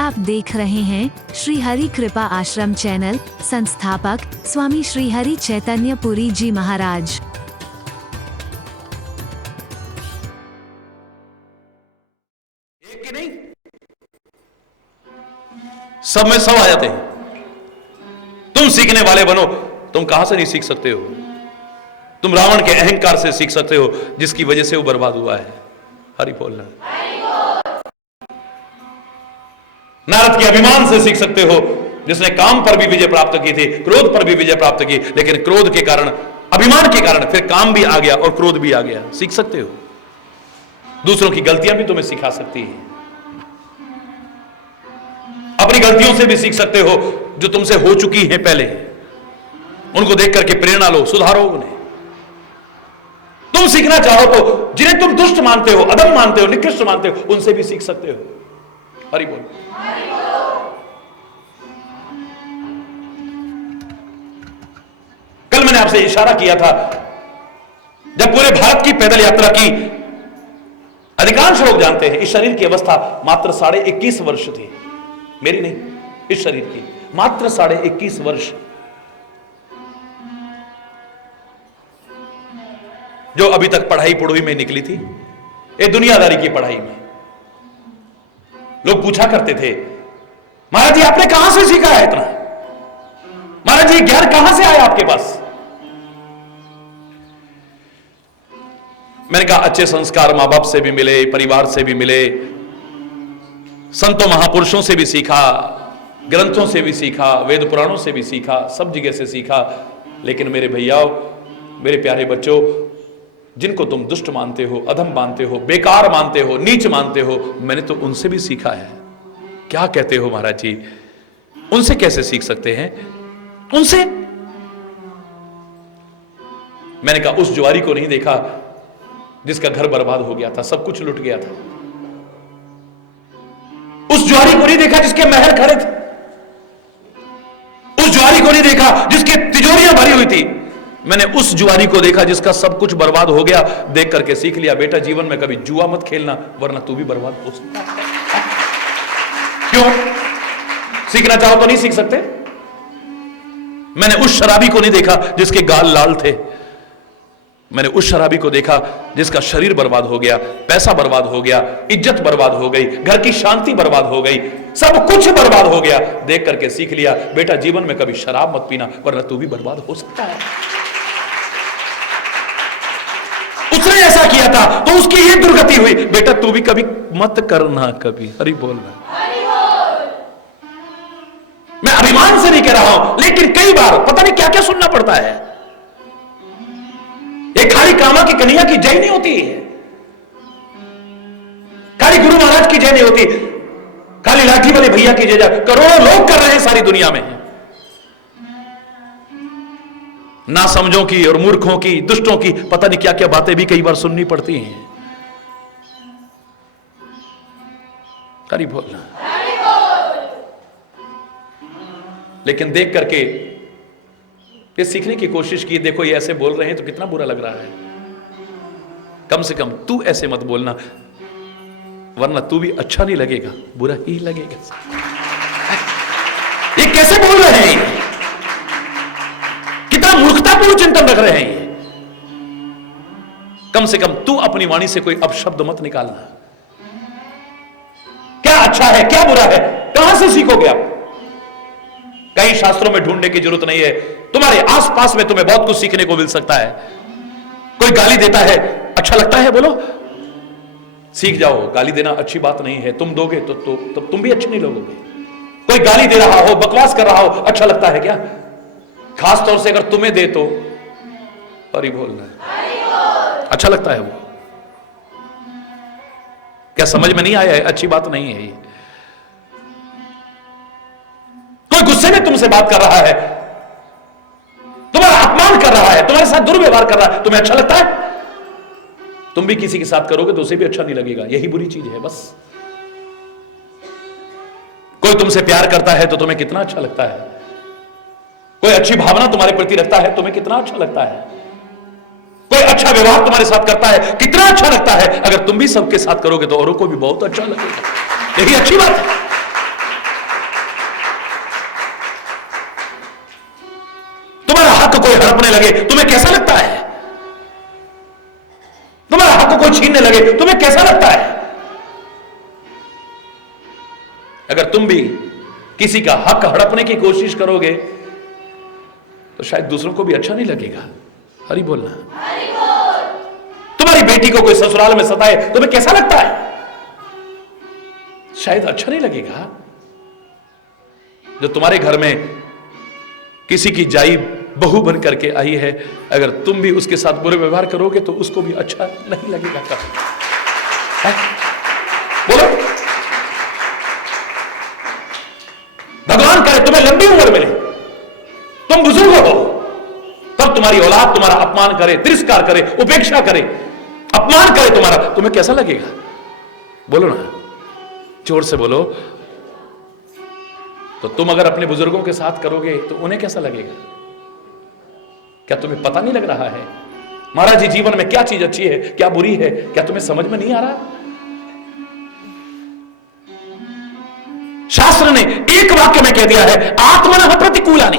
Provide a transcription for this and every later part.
आप देख रहे हैं श्री हरि कृपा आश्रम चैनल। संस्थापक स्वामी श्री हरि चैतन्य पुरी जी महाराज। एक ही नहीं, सब में सब आ जाते हैं। तुम सीखने वाले बनो। तुम कहां से नहीं सीख सकते हो? तुम रावण के अहंकार से सीख सकते हो, जिसकी वजह से वो बर्बाद हुआ है। हरि बोलना। नारद के अभिमान से सीख सकते हो, जिसने काम पर भी विजय प्राप्त की थी, क्रोध पर भी विजय प्राप्त की, लेकिन क्रोध के कारण, अभिमान के कारण फिर काम भी आ गया और क्रोध भी आ गया। सीख सकते हो। दूसरों की गलतियां भी तुम्हें सिखा सकती है। अपनी गलतियों से भी सीख सकते हो, जो तुमसे हो चुकी हैं पहले। उनको देख करके प्रेरणा लो, सुधारो उन्हें। तुम सीखना चाहो तो जिन्हें तुम दुष्ट मानते हो, अधम मानते हो, निकृष्ट मानते हो, उनसे भी सीख सकते हो। हरि बोल। कल मैंने आपसे इशारा किया था, जब पूरे भारत की पैदल यात्रा की, अधिकांश लोग जानते हैं इस शरीर की अवस्था मात्र 21.5 वर्ष थी। मेरी नहीं, इस शरीर की मात्र 21.5 वर्ष। जो अभी तक पढ़ाई पुढ़ाई में निकली थी, ये दुनियादारी की पढ़ाई में। लोग पूछा करते थे, महाराज जी आपने कहां से सीखा है इतना? महाराज जी ज्ञान कहां से आया आपके पास? मैंने कहा अच्छे संस्कार मां बाप से भी मिले, परिवार से भी मिले, संतों महापुरुषों से भी सीखा, ग्रंथों से भी सीखा, वेद पुराणों से भी सीखा, सब जगह से सीखा। लेकिन मेरे भैयाओ, मेरे प्यारे बच्चों, जिनको तुम दुष्ट मानते हो, अधम मानते हो, बेकार मानते हो, नीच मानते हो, मैंने तो उनसे भी सीखा है। क्या कहते हो महाराज जी? उनसे कैसे सीख सकते हैं? उनसे मैंने कहा उस जुआरी को नहीं देखा जिसका घर बर्बाद हो गया था, सब कुछ लुट गया था। उस जुआरी को नहीं देखा जिसके महल खड़े थे। उस जुआरी को नहीं देखा जिसके तिजोरियां भरी हुई थी। मैंने उस जुआरी को देखा जिसका सब कुछ बर्बाद हो गया। देख करके सीख लिया, बेटा जीवन में कभी जुआ मत खेलना, वरना तू भी बर्बाद हो सकता है। क्यों? सीखना चाहो तो नहीं सीख सकते। मैंने उस शराबी को नहीं देखा जिसके गाल लाल थे। मैंने उस शराबी को देखा जिसका शरीर बर्बाद हो गया, पैसा बर्बाद हो गया, इज्जत बर्बाद हो गई, घर की शांति बर्बाद हो गई, सब कुछ बर्बाद हो गया। देख करके सीख लिया, बेटा जीवन में कभी शराब मत पीना, वरना तू भी बर्बाद हो सकता है। उसने ऐसा किया था तो उसकी ये दुर्गति हुई, बेटा तू भी कभी मत करना कभी। हरि बोलना। मैं अभिमान से नहीं कह रहा हूं, लेकिन कई बार पता नहीं क्या क्या सुनना पड़ता है। ये खाली कामा की कन्हैया की जय नहीं होती है, खाली गुरु महाराज की जय नहीं होती, खाली लाठी वाले भैया की जय। करोड़ों लोग कर रहे हैं सारी दुनिया में। ना समझों की और मूर्खों की, दुष्टों की पता नहीं क्या क्या बातें भी कई बार सुननी पड़ती हैं। हरि बोलना। लेकिन देख करके ये सीखने की कोशिश की, देखो ये ऐसे बोल रहे हैं तो कितना बुरा लग रहा है। कम से कम तू ऐसे मत बोलना, वरना तू भी अच्छा नहीं लगेगा, बुरा ही लगेगा। ये कैसे बोल रहे हैं? कितना मूर्खतापूर्ण चिंतन रख रहे हैं ये। कम से कम तू अपनी वाणी से कोई अपशब्द मत निकालना। क्या अच्छा है, क्या बुरा है, कहां से सीखोगे आप? कई शास्त्रों में ढूंढने की जरूरत नहीं है। तुम्हारे आसपास में तुम्हें बहुत कुछ सीखने को मिल सकता है। कोई गाली देता है, अच्छा लगता है, बोलो सीख जाओ। गाली देना अच्छी बात नहीं है, तुम दोगे तो तुम भी अच्छे नहीं लोगे। कोई गाली दे रहा हो, बकवास कर रहा हो, अच्छा लगता है क्या? खास तौर से अगर तुम्हें दे तो हरि बोलना, अच्छा लगता है वो। क्या समझ में नहीं आया है? अच्छी बात नहीं है ये। कोई गुस्से में तुमसे बात कर रहा है, तुम्हारा अपमान कर रहा है, तुम्हारे साथ दुर्व्यवहार कर रहा है, तुम्हें अच्छा लगता है? तुम भी किसी के साथ करोगे तो उसे भी अच्छा नहीं लगेगा। यही बुरी चीज है बस। कोई तुमसे प्यार करता है तो तुम्हें कितना अच्छा लगता है। कोई अच्छी भावना तुम्हारे प्रति रखता है, तुम्हें कितना अच्छा लगता है। कोई अच्छा व्यवहार तुम्हारे साथ करता है, कितना अच्छा लगता है। अगर तुम भी सबके साथ करोगे तो औरों को भी बहुत अच्छा लगेगा। यही अच्छी बात है। कोई हड़पने लगे तुम्हें कैसा लगता है? तुम्हारा हक को कोई छीनने लगे तुम्हें कैसा लगता है? अगर तुम भी किसी का हक हड़पने की कोशिश करोगे तो शायद दूसरों को भी अच्छा नहीं लगेगा। हरि बोलना। तुम्हारी बेटी को कोई ससुराल में सताए तुम्हें कैसा लगता है? शायद अच्छा नहीं लगेगा। जो तुम्हारे घर में किसी की जाई बहू बन करके आई है, अगर तुम भी उसके साथ बुरे व्यवहार करोगे तो उसको भी अच्छा नहीं लगेगा। बोलो। भगवान करे तुम्हें लंबी उम्र मिले, तुम बुजुर्ग हो, तब तुम्हारी औलाद तुम्हारा अपमान करे, तिरस्कार करे, उपेक्षा करे, अपमान करे तुम्हारा, तुम्हें कैसा लगेगा? बोलो ना, जोर से बोलो। तो तुम अगर अपने बुजुर्गों के साथ करोगे तो उन्हें कैसा लगेगा? क्या तुम्हें पता नहीं लग रहा है महाराज जी जीवन में क्या चीज अच्छी है क्या बुरी है? क्या तुम्हें समझ में नहीं आ रहा? शास्त्र ने एक वाक्य में कह दिया है, आत्मनः प्रतिकूलानि।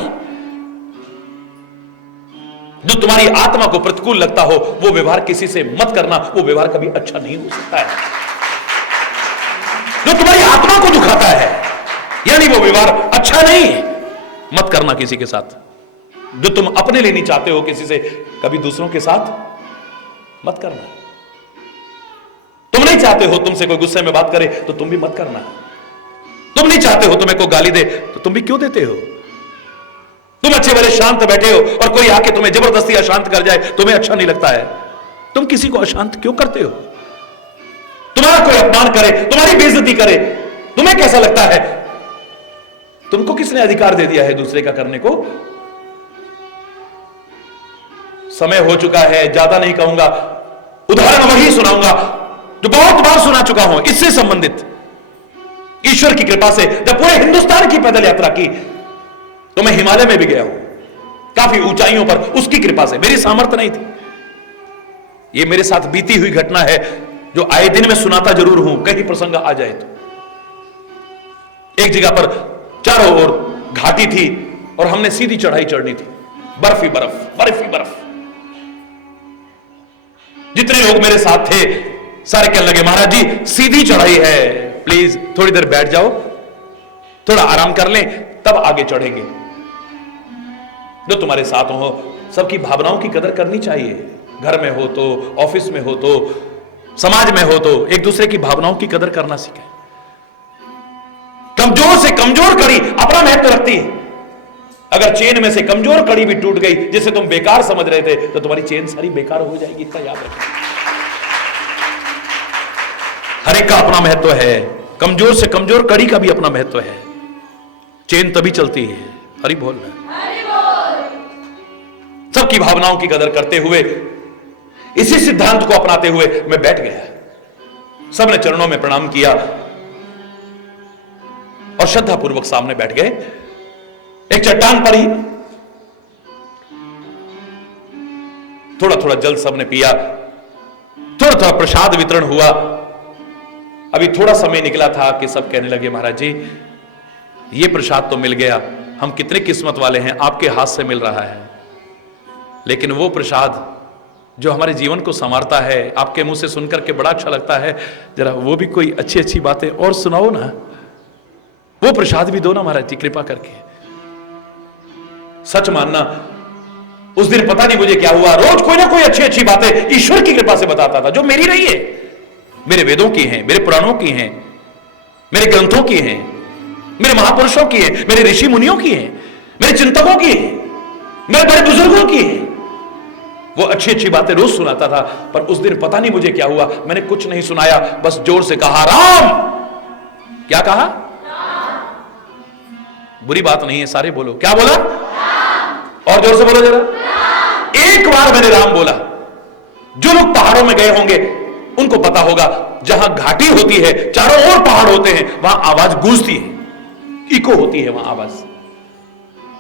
जो तुम्हारी आत्मा को प्रतिकूल लगता हो वो व्यवहार किसी से मत करना, वो व्यवहार कभी अच्छा नहीं हो सकता है। जो तुम्हारी आत्मा को दुखाता है यानी वो व्यवहार अच्छा नहीं है, मत करना किसी के साथ। जो तुम अपने लिए नहीं चाहते हो किसी से, कभी दूसरों के साथ मत करना। तुम नहीं चाहते हो तुमसे कोई गुस्से में बात करे तो तुम भी मत करना। तुम नहीं चाहते हो तुम्हें कोई गाली दे तो तुम भी क्यों देते हो? तुम अच्छे भले शांत बैठे हो और कोई आके तुम्हें जबरदस्ती अशांत कर जाए, तुम्हें अच्छा नहीं लगता है। तुम किसी को अशांत क्यों करते हो? तुम्हारा कोई अपमान करे, तुम्हारी बेइज्जती करे, तुम्हें कैसा लगता है? तुमको किसने अधिकार दे दिया है दूसरे का करने को? समय हो चुका है, ज्यादा नहीं कहूंगा। उदाहरण वही सुनाऊंगा जो बहुत बार सुना चुका हूं। इससे संबंधित ईश्वर की कृपा से जब पूरे हिंदुस्तान की पैदल यात्रा की तो मैं हिमालय में भी गया हूं, काफी ऊंचाइयों पर, उसकी कृपा से। मेरी सामर्थ्य नहीं थी। यह मेरे साथ बीती हुई घटना है जो आए दिन मैं सुनाता जरूर हूं, कहीं प्रसंग आ जाए तो। एक जगह पर चारों ओर घाटी थी और हमने सीधी चढ़ाई चढ़नी थी, बर्फ ही बर्फ, बर्फ ही बर्फ। जितने लोग मेरे साथ थे सारे कहने लगे, महाराज जी सीधी चढ़ाई है, प्लीज थोड़ी देर बैठ जाओ, थोड़ा आराम कर लें, तब आगे चढ़ेंगे। जो तुम्हारे साथ हो सबकी भावनाओं की कदर करनी चाहिए। घर में हो तो, ऑफिस में हो तो, समाज में हो तो एक दूसरे की भावनाओं की कदर करना सीखें। कमजोर से कमजोर कड़ी अपना महत्व रखती है। अगर चेन में से कमजोर कड़ी भी टूट गई जिसे तुम बेकार समझ रहे थे तो तुम्हारी चेन सारी बेकार हो जाएगी, इतना याद रखो। हर एक का अपना महत्व है, कमजोर से कमजोर कड़ी का भी अपना महत्व है। चेन तभी चलती है। हरि बोल। सबकी भावनाओं की कदर करते हुए, इसी सिद्धांत को अपनाते हुए मैं बैठ गया। सबने चरणों में प्रणाम किया और श्रद्धा पूर्वक सामने बैठ गए। एक चट्टान पर ही थोड़ा थोड़ा जल सबने पिया, थोड़ा थोड़ा प्रसाद वितरण हुआ। अभी थोड़ा समय निकला था कि सब कहने लगे, महाराज जी ये प्रसाद तो मिल गया, हम कितने किस्मत वाले हैं, आपके हाथ से मिल रहा है। लेकिन वो प्रसाद जो हमारे जीवन को संवारता है, आपके मुंह से सुनकर के बड़ा अच्छा लगता है, जरा वो भी कोई अच्छी अच्छी बातें और सुनाओ ना, वो प्रसाद भी दो ना महाराज जी कृपा करके। सच मानना उस दिन पता नहीं मुझे क्या हुआ, रोज कोई ना कोई अच्छी अच्छी बातें ईश्वर की कृपा से बताता था जो मेरी नहीं है, मेरे वेदों की हैं, मेरे पुराणों की हैं, मेरे ग्रंथों की हैं, मेरे महापुरुषों की है, मेरे ऋषि मुनियों की है, मेरे चिंतकों की है, मेरे बड़े बुजुर्गों की है। वो अच्छी अच्छी बातें रोज सुनाता था। पर उस दिन पता नहीं मुझे क्या हुआ, मैंने कुछ नहीं सुनाया, बस जोर से कहा राम। क्या कहा? बुरी बात नहीं है, सारे बोलो। क्या बोला? और जोर से बोलो जरा। एक बार मैंने राम बोला। जो लोग पहाड़ों में गए होंगे उनको पता होगा, जहां घाटी होती है चारों ओर पहाड़ होते हैं, वहां आवाज गूंजती है, इको होती है वहां आवाज।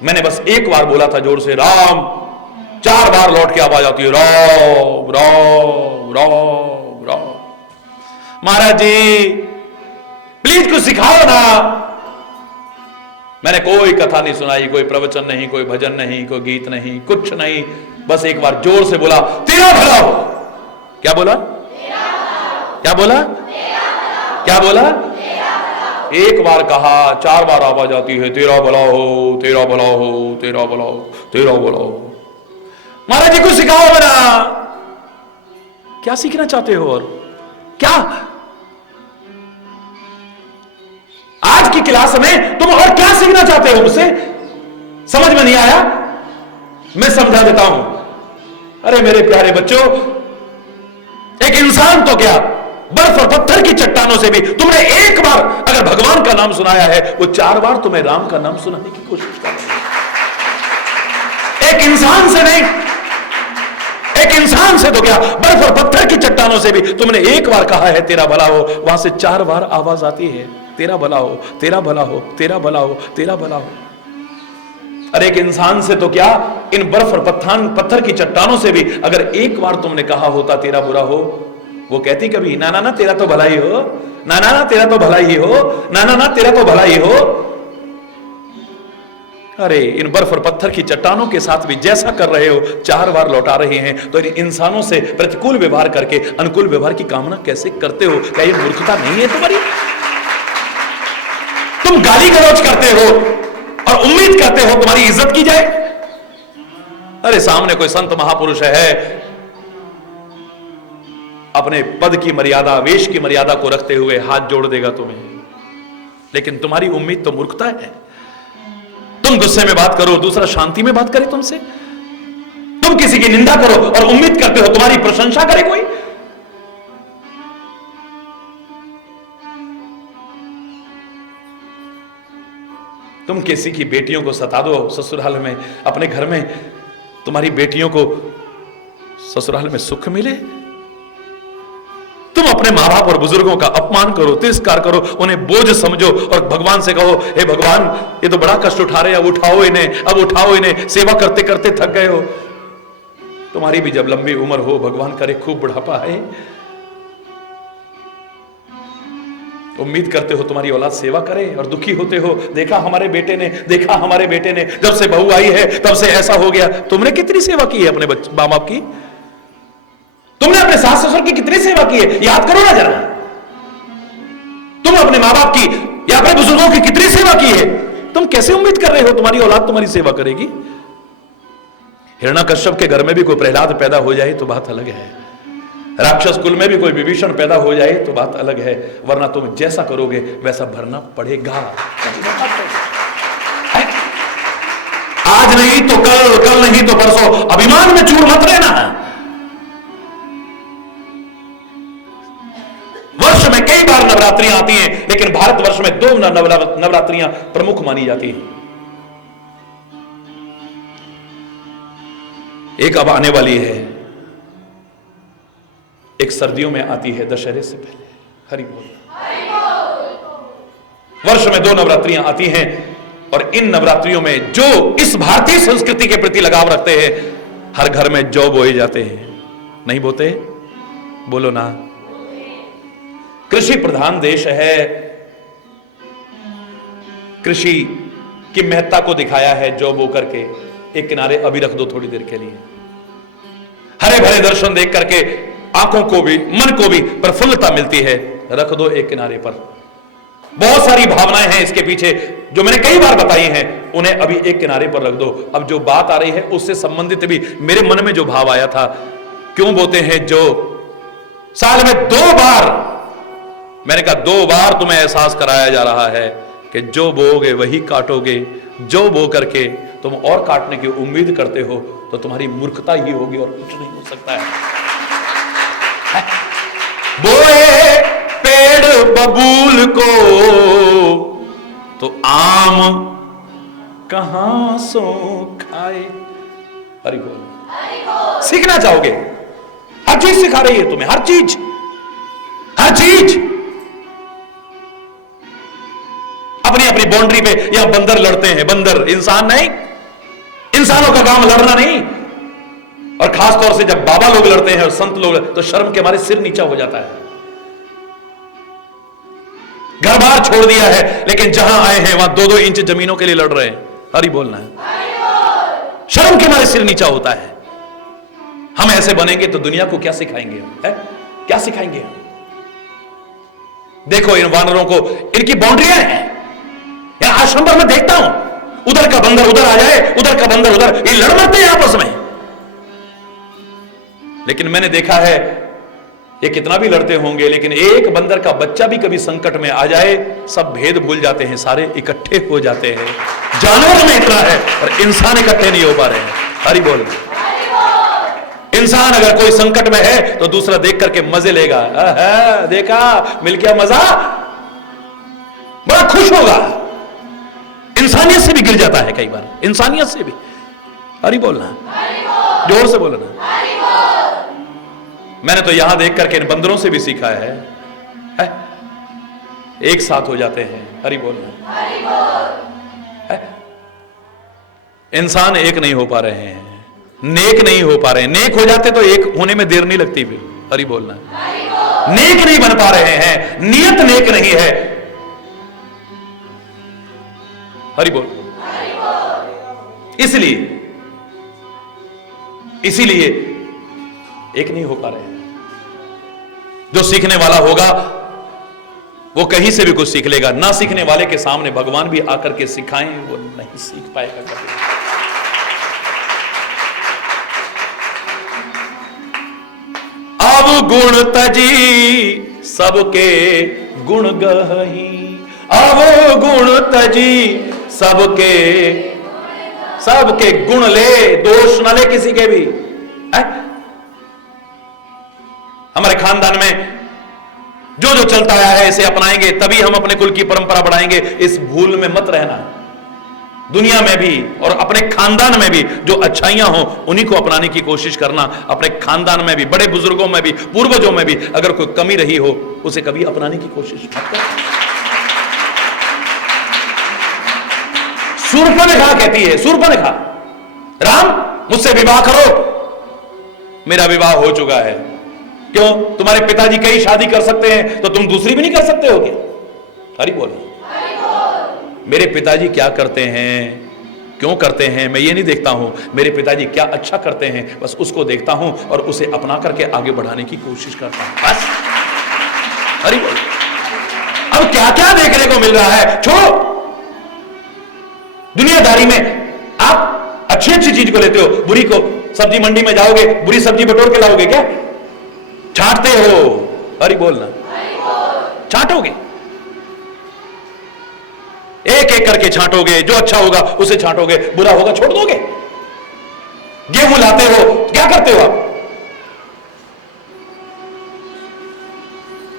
मैंने बस एक बार बोला था जोर से राम, 4 बार लौट के आवाज आती है राम राम राम राम। महाराज जी प्लीज कुछ सिखाओ ना। मैंने कोई कथा नहीं सुनाई, कोई प्रवचन नहीं, कोई भजन नहीं, कोई गीत नहीं, कुछ नहीं। बस एक बार जोर से बोला, तेरा भला हो। क्या बोला? क्या बोला? क्या बोला? एक बार कहा, 4 बार आवाज आती है, तेरा भला हो, तेरा भला हो, तेरा भला हो, तेरा भला हो। महाराज जी को सिखाओ मेरा। क्या सीखना चाहते हो? और क्या आज की क्लास में तुम और क्या सीखना चाहते हो मुझसे? समझ में नहीं आया? मैं समझा देता हूं। अरे मेरे प्यारे बच्चों, एक इंसान तो क्या, बर्फ और पत्थर की चट्टानों से भी तुमने एक बार अगर भगवान का नाम सुनाया है, वो 4 बार तुम्हें राम का नाम सुनाने की कोशिश कर रहे हैं। एक इंसान से नहीं, एक इंसान से तो क्या, बर्फ और पत्थर की चट्टानों से भी तुमने एक बार कहा है तेरा भला हो, वहां से 4 बार आवाज आती है, तेरा भला हो, तेरा भला हो, तेरा भला हो, तेरा भला हो। अरे एक इंसान से तो क्या, इन बर्फ और पत्थर की चट्टानों से भी अगर एक बार तुमने कहा होता तेरा बुरा हो, वो कहती कभी ना ना ना तेरा तो भला ही हो, ना ना ना तेरा तो भला ही हो, ना ना ना तेरा तो भला ही हो। अरे इन बर्फ और पत्थर की चट्टानों के साथ भी जैसा कर रहे हो, 4 बार लौटा रहे हैं, तो इन इंसानों से प्रतिकूल व्यवहार करके अनुकूल व्यवहार की कामना कैसे करते हो? क्या ये मूर्खता नहीं है तुम्हारी? तुम गाली गलौज करते हो और उम्मीद करते हो तुम्हारी इज्जत की जाए? अरे सामने कोई संत महापुरुष है, अपने पद की मर्यादा, वेश की मर्यादा को रखते हुए हाथ जोड़ देगा तुम्हें, लेकिन तुम्हारी उम्मीद तो मूर्खता है। तुम गुस्से में बात करो, दूसरा शांति में बात करे तुमसे। तुम किसी की निंदा करो और उम्मीद करते हो तुम्हारी प्रशंसा करे कोई। तुम किसी की बेटियों को सता दो ससुराल में, अपने घर में तुम्हारी बेटियों को ससुराल में सुख मिले। तुम अपने मां बाप और बुजुर्गों का अपमान करो, तिरस्कार करो, उन्हें बोझ समझो और भगवान से कहो, हे भगवान ये तो बड़ा कष्ट उठा रहे हैं, अब उठाओ इन्हें, अब उठाओ इन्हें, सेवा करते करते थक गए हो। तुम्हारी भी जब लंबी उम्र हो, भगवान करे खूब बुढ़ापा है, उम्मीद करते हो तुम्हारी औलाद सेवा करे और दुखी होते हो, देखा हमारे बेटे ने, देखा हमारे बेटे ने, जब से बहू आई है तब से ऐसा हो गया। तुमने कितनी सेवा की है अपने मां बाप की? तुमने अपने सास ससुर की कितनी सेवा की है? याद करो ना जरा। तुम अपने मां बाप की या अपने बुजुर्गों की कितनी सेवा की है? तुम कैसे उम्मीद कर रहे हो तुम्हारी औलाद तुम्हारी सेवा करेगी? हिरण्यकश्यप के घर में भी कोई प्रहलाद पैदा हो जाए तो बात अलग है, राक्षस कुल में भी कोई विभीषण पैदा हो जाए तो बात अलग है, वरना तुम जैसा करोगे वैसा भरना पड़ेगा। आज नहीं तो कल, कल नहीं तो परसों, अभिमान में चूर मत रहना। वर्ष में कई बार नवरात्रियां आती हैं, लेकिन भारतवर्ष में 2 नवरात्रियां प्रमुख मानी जाती हैं। एक अब आने वाली है, एक सर्दियों में आती है दशहरे से पहले। हरि बोल। वर्ष में 2 नवरात्रियां आती हैं और इन नवरात्रियों में जो इस भारतीय संस्कृति के प्रति लगाव रखते हैं, हर घर में जौ बोए जाते हैं। नहीं बोते? बोलो ना। कृषि प्रधान देश है, कृषि की महत्ता को दिखाया है जौ बो करके। एक किनारे अभी रख दो थोड़ी देर के लिए, हरे भरे दर्शन देख करके आंखों को भी मन को भी प्रफुल्लता मिलती है। रख दो एक किनारे पर। बहुत सारी भावनाएं हैं इसके पीछे जो मैंने कई बार बताई हैं, उन्हें अभी एक किनारे पर रख दो। अब जो बात आ रही है उससे संबंधित भी मेरे मन में जो भाव आया था, क्यों बोते हैं जो साल में 2 बार, मैंने कहा 2 बार तुम्हें एहसास कराया जा रहा है कि जो बोओगे वही काटोगे। जो बो करके तुम और काटने की उम्मीद करते हो तो तुम्हारी मूर्खता ही होगी और कुछ नहीं हो सकता है। बोए पेड़ बबूल को तो आम कहां सो खाए। हरि बोल। सीखना चाहोगे? हर चीज सिखा रही है तुम्हें, हर चीज, हर चीज। अपनी अपनी बाउंड्री पे यहां बंदर लड़ते हैं, बंदर, इंसान नहीं। इंसानों का काम लड़ना नहीं, और खास तौर से जब बाबा लोग लड़ते हैं और संत लोग, तो शर्म के मारे सिर नीचा हो जाता है। घर बार छोड़ दिया है, लेकिन जहां आए हैं वहां 2-2 इंच जमीनों के लिए लड़ रहे हैं। हरि बोलना है। शर्म के मारे सिर नीचा होता है। हम ऐसे बनेंगे तो दुनिया को क्या सिखाएंगे हम, है? क्या सिखाएंगे हम? देखो इन वानरों को, इनकी बाउंड्रियां हैं। आश्रम पर मैं देखता हूं, उधर का बंदर उधर आ जाए, उधर का बंदर उधर, ये लड़ मरते हैं आपस में। लेकिन मैंने देखा है ये कितना भी लड़ते होंगे, लेकिन एक बंदर का बच्चा भी कभी संकट में आ जाए, सब भेद भूल जाते हैं, सारे इकट्ठे हो जाते हैं। जानवर में इतना है और इंसान इकट्ठे नहीं हो पा रहे हैं। हरि बोल। इंसान अगर कोई संकट में है तो दूसरा देख करके मजे लेगा, देखा मिल गया मजा, बड़ा खुश होगा। इंसानियत से भी गिर जाता है कई बार, इंसानियत से भी। हरि बोलना, जोर से बोलना। मैंने तो यहां देख करके इन बंदरों से भी सीखा है, एक साथ हो जाते हैं। हरि बोलना। इंसान एक नहीं हो पा रहे हैं, नेक नहीं हो पा रहे हैं। नेक हो जाते तो एक होने में देर नहीं लगती फिर। हरि बोलना। नेक नहीं बन पा रहे हैं, नियत नेक नहीं है। हरि बोल। इसीलिए एक नहीं हो पा रहे हैं। जो सीखने वाला होगा वो कहीं से भी कुछ सीख लेगा, ना सीखने वाले के सामने भगवान भी आकर के सिखाएं वो नहीं सीख पाएगा कभी। अवगुण तजी सबके गुण गही, अवगुण तजी सबके गुण ले, दोष न ले किसी के भी। हमारे खानदान में जो जो चलता आया है इसे अपनाएंगे, तभी हम अपने कुल की परंपरा बढ़ाएंगे। इस भूल में मत रहना। दुनिया में भी और अपने खानदान में भी जो अच्छाइयां हो उन्हीं को अपनाने की कोशिश करना। अपने खानदान में भी, बड़े बुजुर्गों में भी, पूर्वजों में भी अगर कोई कमी रही हो उसे कभी अपनाने की कोशिश मत करो। शूर्पणखा कहती है, शूर्पणखा, राम मुझसे विवाह करो। मेरा विवाह हो चुका है। क्यों? तुम्हारे पिताजी कई शादी कर सकते हैं तो तुम दूसरी भी नहीं कर सकते हो क्या? हरि बोल। मेरे पिताजी क्या करते हैं, क्यों करते हैं, मैं ये नहीं देखता हूं। मेरे पिताजी क्या अच्छा करते हैं बस उसको देखता हूं और उसे अपना करके आगे बढ़ाने की कोशिश करता हूं बस। हरि बोल। अब क्या क्या देखने को मिल रहा है, छोड़ो। दुनियादारी में आप अच्छी अच्छी चीज को लेते हो, बुरी को। सब्जी मंडी में जाओगे, बुरी सब्जी बटोर के लाओगे क्या? छांटते हो। हरि बोलना। छांटोगे, एक एक करके छांटोगे। जो अच्छा होगा उसे छांटोगे, बुरा होगा छोड़ दोगे। गेहूं लाते हो, क्या करते हो आप?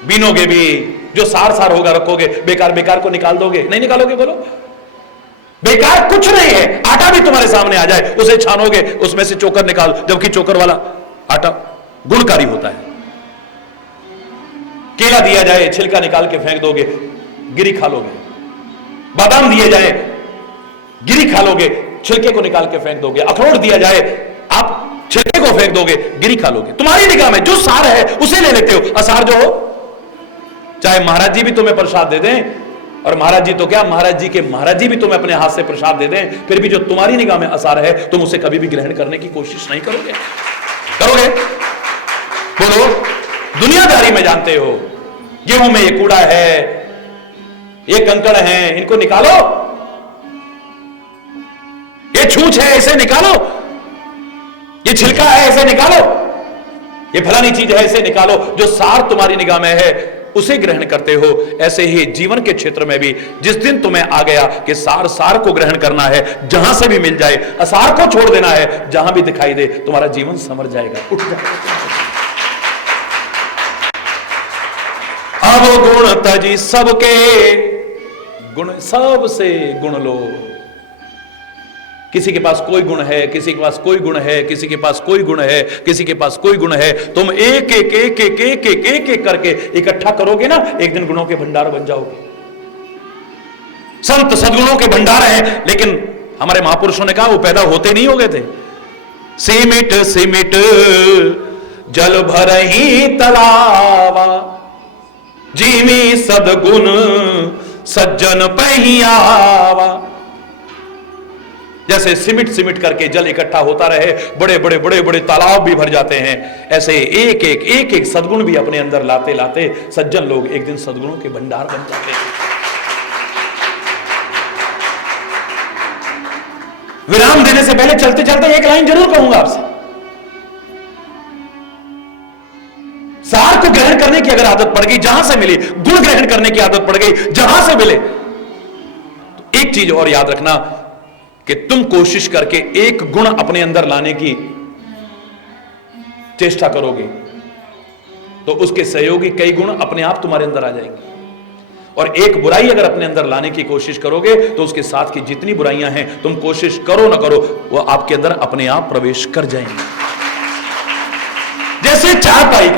बीनोगे भी, जो सार होगा रखोगे, बेकार बेकार को निकाल दोगे, नहीं निकालोगे? बोलो, बेकार कुछ नहीं है। आटा भी तुम्हारे सामने आ जाए उसे छानोगे, उसमें से चोकर निकाल, जबकि चोकर वाला आटा गुणकारी होता है। केला दिया जाए, छिलका निकाल के फेंक दोगे, गिरी खा लोगे। बादाम दिए जाए, गिरी खा लोगे, छिलके को निकाल के फेंक दोगे। अखरोट दिया जाए, आप छिलके को फेंक दोगे, गिरी खा लोगे। तुम्हारी निगाह में जो सार है उसे ले लेते हो। असार जो हो, चाहे महाराज जी भी तुम्हें प्रसाद दे दें, और महाराज जी तो क्या, महाराज जी के महाराज जी भी तुम्हें अपने हाथ से प्रसाद दे दें, फिर भी जो तुम्हारी निगाह में असार है तुम उसे कभी भी ग्रहण करने की कोशिश नहीं करोगे। करोगे? बोलो। दुनियादारी में जानते हो, गेहूं में ये कूड़ा है, ये कंकड़ है, इनको निकालो। ये छूछ है, इसे निकालो। ये छिलका है, इसे निकालो। ये फलानी चीज है, इसे निकालो। जो सार तुम्हारी निगाह में है उसे ग्रहण करते हो। ऐसे ही जीवन के क्षेत्र में भी जिस दिन तुम्हें आ गया कि सार को ग्रहण करना है, जहां से भी मिल जाए, असार को छोड़ देना है, जहां भी दिखाई दे, तुम्हारा जीवन संवर जाएगा, उठ जाएगा। अब गुण तजी सबके गुण, सबसे गुण लो। किसी के पास कोई गुण है, किसी के पास कोई गुण है, किसी के पास कोई गुण है, किसी के पास कोई गुण है। तुम एक एक एक एक एक एक एक एक करके इकट्ठा करोगे ना, एक दिन गुणों के भंडार बन जाओगे। संत सद्गुणों के भंडार हैं, लेकिन हमारे महापुरुषों ने कहा वो पैदा होते नहीं हो गए थे। सिमिट सिमिट जल भर ही तलावा, जीवी सदगुण सज्जन पहियावा। जैसे सिमट सिमट करके जल इकट्ठा होता रहे, बड़े बड़े बड़े बड़े तालाब भी भर जाते हैं, ऐसे एक एक सद्गुण भी अपने अंदर लाते लाते सज्जन लोग एक दिन सद्गुणों के भंडार बन जाते हैं। विराम देने से पहले चलते चलते एक लाइन जरूर कहूंगा आपसे। सार को ग्रहण करने की अगर आदत पड़ गई, जहां से मिले, गुण ग्रहण करने की आदत पड़ गई जहां से मिले, तो एक चीज और याद रखना कि तुम कोशिश करके एक गुण अपने अंदर लाने की चेष्टा करोगे तो उसके सहयोगी कई गुण अपने आप तुम्हारे अंदर आ जाएंगे, और एक बुराई अगर अपने अंदर लाने की कोशिश करोगे तो उसके साथ की जितनी बुराइयां हैं, तुम कोशिश करो ना करो, वो आपके अंदर अपने आप प्रवेश कर जाएंगे। जैसे चारपाई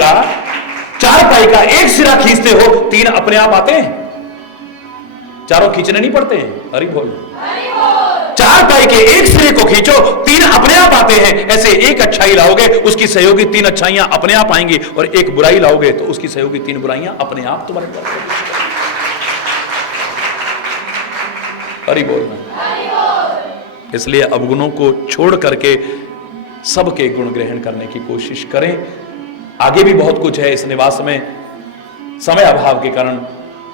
का एक सिरा खींचते हो, 3 अपने आप आते हैं, चारों खींचने नहीं पड़ते हैं। हरि बोल। चारपाई के एक सिरे को खींचो, 3 अपने आप आते हैं। ऐसे एक अच्छाई लाओगे, उसकी सहयोगी 3 अच्छाइयां अपने आप आएंगी, और एक बुराई लाओगे तो उसकी सहयोगी 3 बुराइयां अपने आप तुम्हारे पास। हरि बोलना। इसलिए अवगुणों को छोड़ करके सबके गुण ग्रहण करने की कोशिश करें। आगे भी बहुत कुछ है इस निवास में, समय अभाव के कारण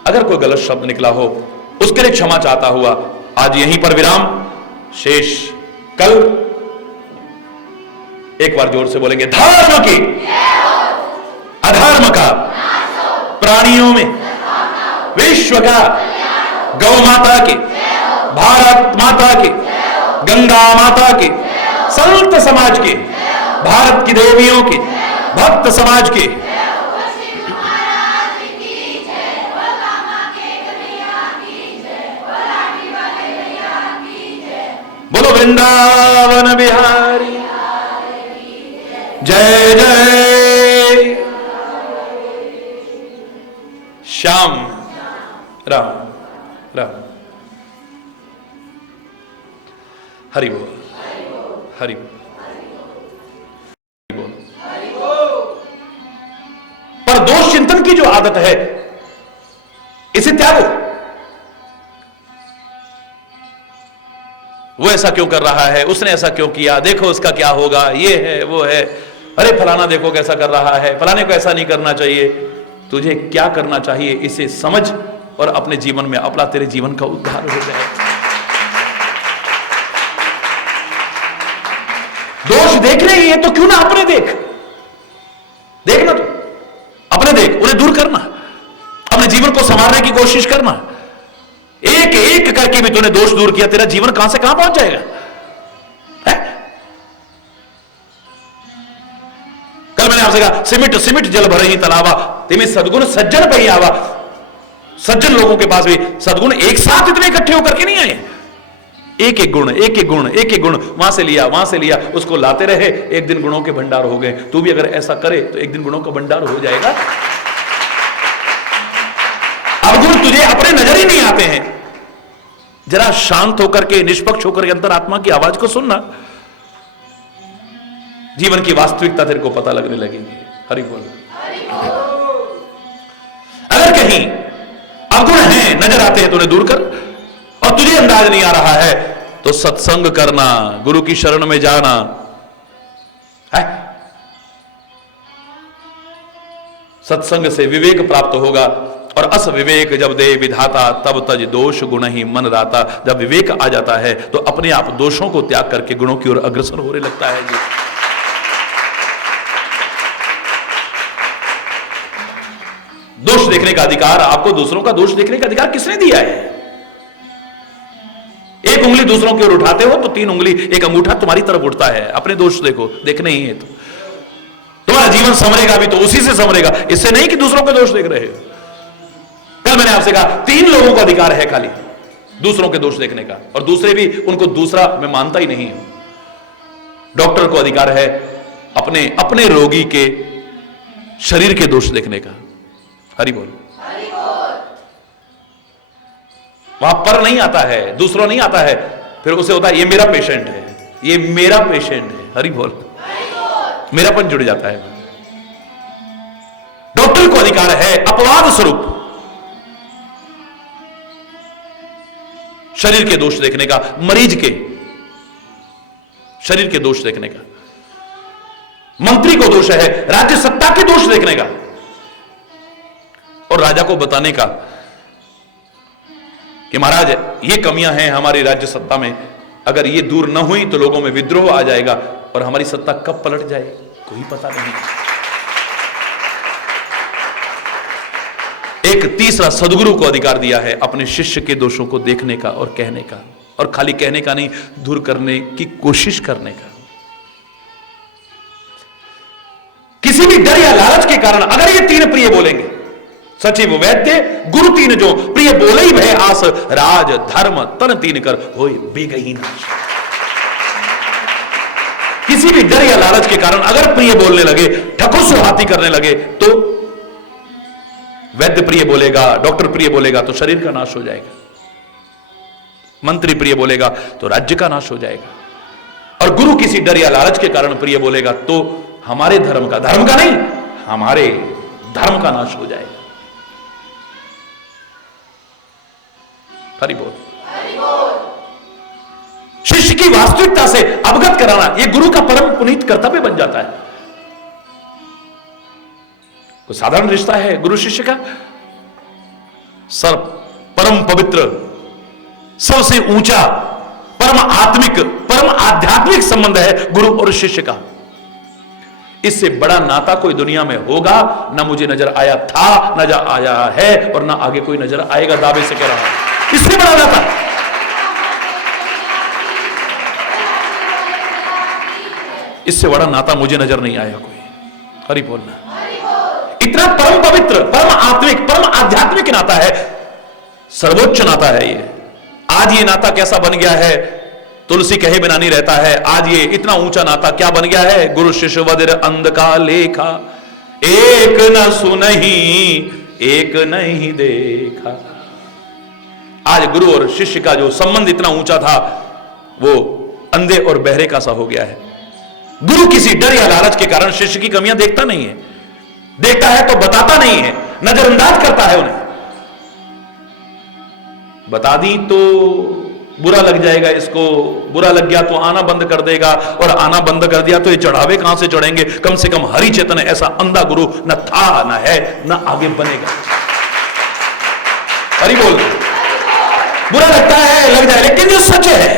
अगर कोई गलत शब्द निकला हो उसके लिए क्षमा चाहता हुआ आज यहीं पर विराम। शेष कल एक बार जोर से बोलेंगे, धर्म की अधर्म का प्राणियों में, विश्व का, गौ माता की, भारत माता की, गंगा माता की, संत समाज की, भारत की देवियों की, भक्त समाज की, बोलो वृंदावन बिहारी जय जय श्याम राम राम। हरि बोल, हरि बोल। पर दोष चिंतन की जो आदत है इसे त्यागो। वो ऐसा क्यों कर रहा है, उसने ऐसा क्यों किया, देखो उसका क्या होगा, ये है वो है, अरे फलाना देखो कैसा कर रहा है, फलाने को ऐसा नहीं करना चाहिए। तुझे क्या करना चाहिए इसे समझ, और अपने जीवन में अपना, तेरे जीवन का उद्धार हो जाए। दोष देखने ही है तो क्यों ना अपने देखना, तो अपने देख, उन्हें दूर करना, अपने जीवन को संवारने की कोशिश करना। एक एक करके भी तूने दोष दूर किया, तेरा जीवन कहां से कहां पहुंच जाएगा है? कल मैंने आपसे कहा, सिमिट सिमिट जल भर ही तलावा, तिमे सद्गुण सज्जन पे ही आवा। सज्जन लोगों के पास भी सद्गुण एक साथ इतने इकट्ठे होकर के नहीं आए, एक एक गुण एक एक गुण एक एक गुण वहां से लिया उसको लाते रहे, एक दिन गुणों के भंडार हो गए। तू भी अगर ऐसा करे तो एक दिन गुणों का भंडार हो जाएगा। अवगुण तुझे अपने नजर ही नहीं आते हैं। जरा शांत होकर के, निष्पक्ष होकर के अंतर आत्मा की आवाज को सुनना, जीवन की वास्तविकता तेरे को पता लगने लगेगी। हरि बोल। अगर कहीं अवगुण है, नजर आते हैं तो उन्हें दूर कर, और तुझे अंदाज नहीं आ रहा है तो सत्संग करना, गुरु की शरण में जाना है। सत्संग से विवेक प्राप्त होगा, और अस विवेक जब दे विधाता तब तज दोष गुण ही मन राता। जब विवेक आ जाता है तो अपने आप दोषों को त्याग करके गुणों की ओर अग्रसर होने लगता है जी। दोष देखने का अधिकार आपको, दूसरों का दोष देखने का अधिकार किसने दिया है? एक उंगली दूसरों की ओर उठाते हो तो 3 उंगली, एक अंगूठा तुम्हारी तरफ उठता है। अपने दोष देखो, देखने ही है तो तुम्हारा जीवन संवरेगा भी तो उसी से संवरेगा, इससे नहीं कि दूसरों के दोष देख रहे हो। कल मैंने आपसे कहा 3 लोगों का अधिकार है खाली दूसरों के दोष देखने का, और दूसरे भी उनको दूसरा मैं मानता ही नहीं हूं। डॉक्टर को अधिकार है अपने अपने रोगी के शरीर के दोष देखने का। हरि बोल। वहां पर नहीं आता है, दूसरा नहीं आता है, फिर उसे होता है ये मेरा पेशेंट है, ये मेरा पेशेंट है। हरि बोल। मेरापन जुड़ जाता है। डॉक्टर को अधिकार है अपवाद स्वरूप शरीर के दोष देखने का, मरीज के शरीर के दोष देखने का, मंत्री को दोष है राज्य सत्ता के दोष देखने का, और राजा को बताने का कि महाराज ये कमियां हैं हमारी राज्य सत्ता में, अगर ये दूर न हुई तो लोगों में विद्रोह आ जाएगा और हमारी सत्ता कब पलट जाए कोई पता नहीं। एक तीसरा सदगुरु को अधिकार दिया है अपने शिष्य के दोषों को देखने का और कहने का, और खाली कहने का नहीं, दूर करने की कोशिश करने का। किसी भी डर या लालच के कारण अगर ये तीन प्रिय बोलेंगे, सचिव वैद्य गुरु तीन जो प्रिय बोले ही भय आस, राज धर्म तन तीन कर होय बेगही नाश। किसी भी डर या लालच के कारण अगर प्रिय बोलने लगे, ठकुर सुहाती करने लगे, तो वैद्य प्रिय बोलेगा, डॉक्टर प्रिय बोलेगा तो शरीर का नाश हो जाएगा, मंत्री प्रिय बोलेगा तो राज्य का नाश हो जाएगा, और गुरु किसी डर या लालच के कारण प्रिय बोलेगा तो हमारे धर्म का नहीं, हमारे धर्म का नाश हो जाएगा। हरि बोल। शिष्य की वास्तविकता से अवगत कराना यह गुरु का परम पुनीत कर्तव्य बन जाता है। कोई साधारण रिश्ता है गुरु शिष्य का? सर परम पवित्र, सबसे ऊंचा, परम आत्मिक, परम आध्यात्मिक संबंध है गुरु और शिष्य का। इससे बड़ा नाता कोई दुनिया में होगा ना मुझे नजर आया था, नजर आया है और ना आगे कोई नजर आएगा, दावे से कह रहा हूं। इससे बड़ा नाता, इससे बड़ा नाता मुझे नजर नहीं आया कोई। हरि बोलना। इतना परम पवित्र, परम आत्मिक, परम आध्यात्मिक नाता है, सर्वोच्च नाता है ये। आज ये नाता कैसा बन गया है, तुलसी कहे बिना नहीं रहता है। आज ये इतना ऊंचा नाता क्या बन गया है, गुरु शिष्य वदिर अंध का लेखा, एक न सुनही एक नहीं देखा। आज गुरु और शिष्य का जो संबंध इतना ऊंचा था वो अंधे और बहरे का सा हो गया है। गुरु किसी डर या लालच के कारण शिष्य की कमियां देखता नहीं है, देखता है तो बताता नहीं है, नजरअंदाज करता है उन्हें। बता दी तो बुरा लग जाएगा, इसको बुरा लग गया तो आना बंद कर देगा, और आना बंद कर दिया तो ये चढ़ावे कहां से चढ़ेंगे। कम से कम हरि चेतन ऐसा अंधा गुरु न था, न है, न आगे बनेगा। हरि बोल। बुरा लगता है, लग जाए, लेकिन जो सच है,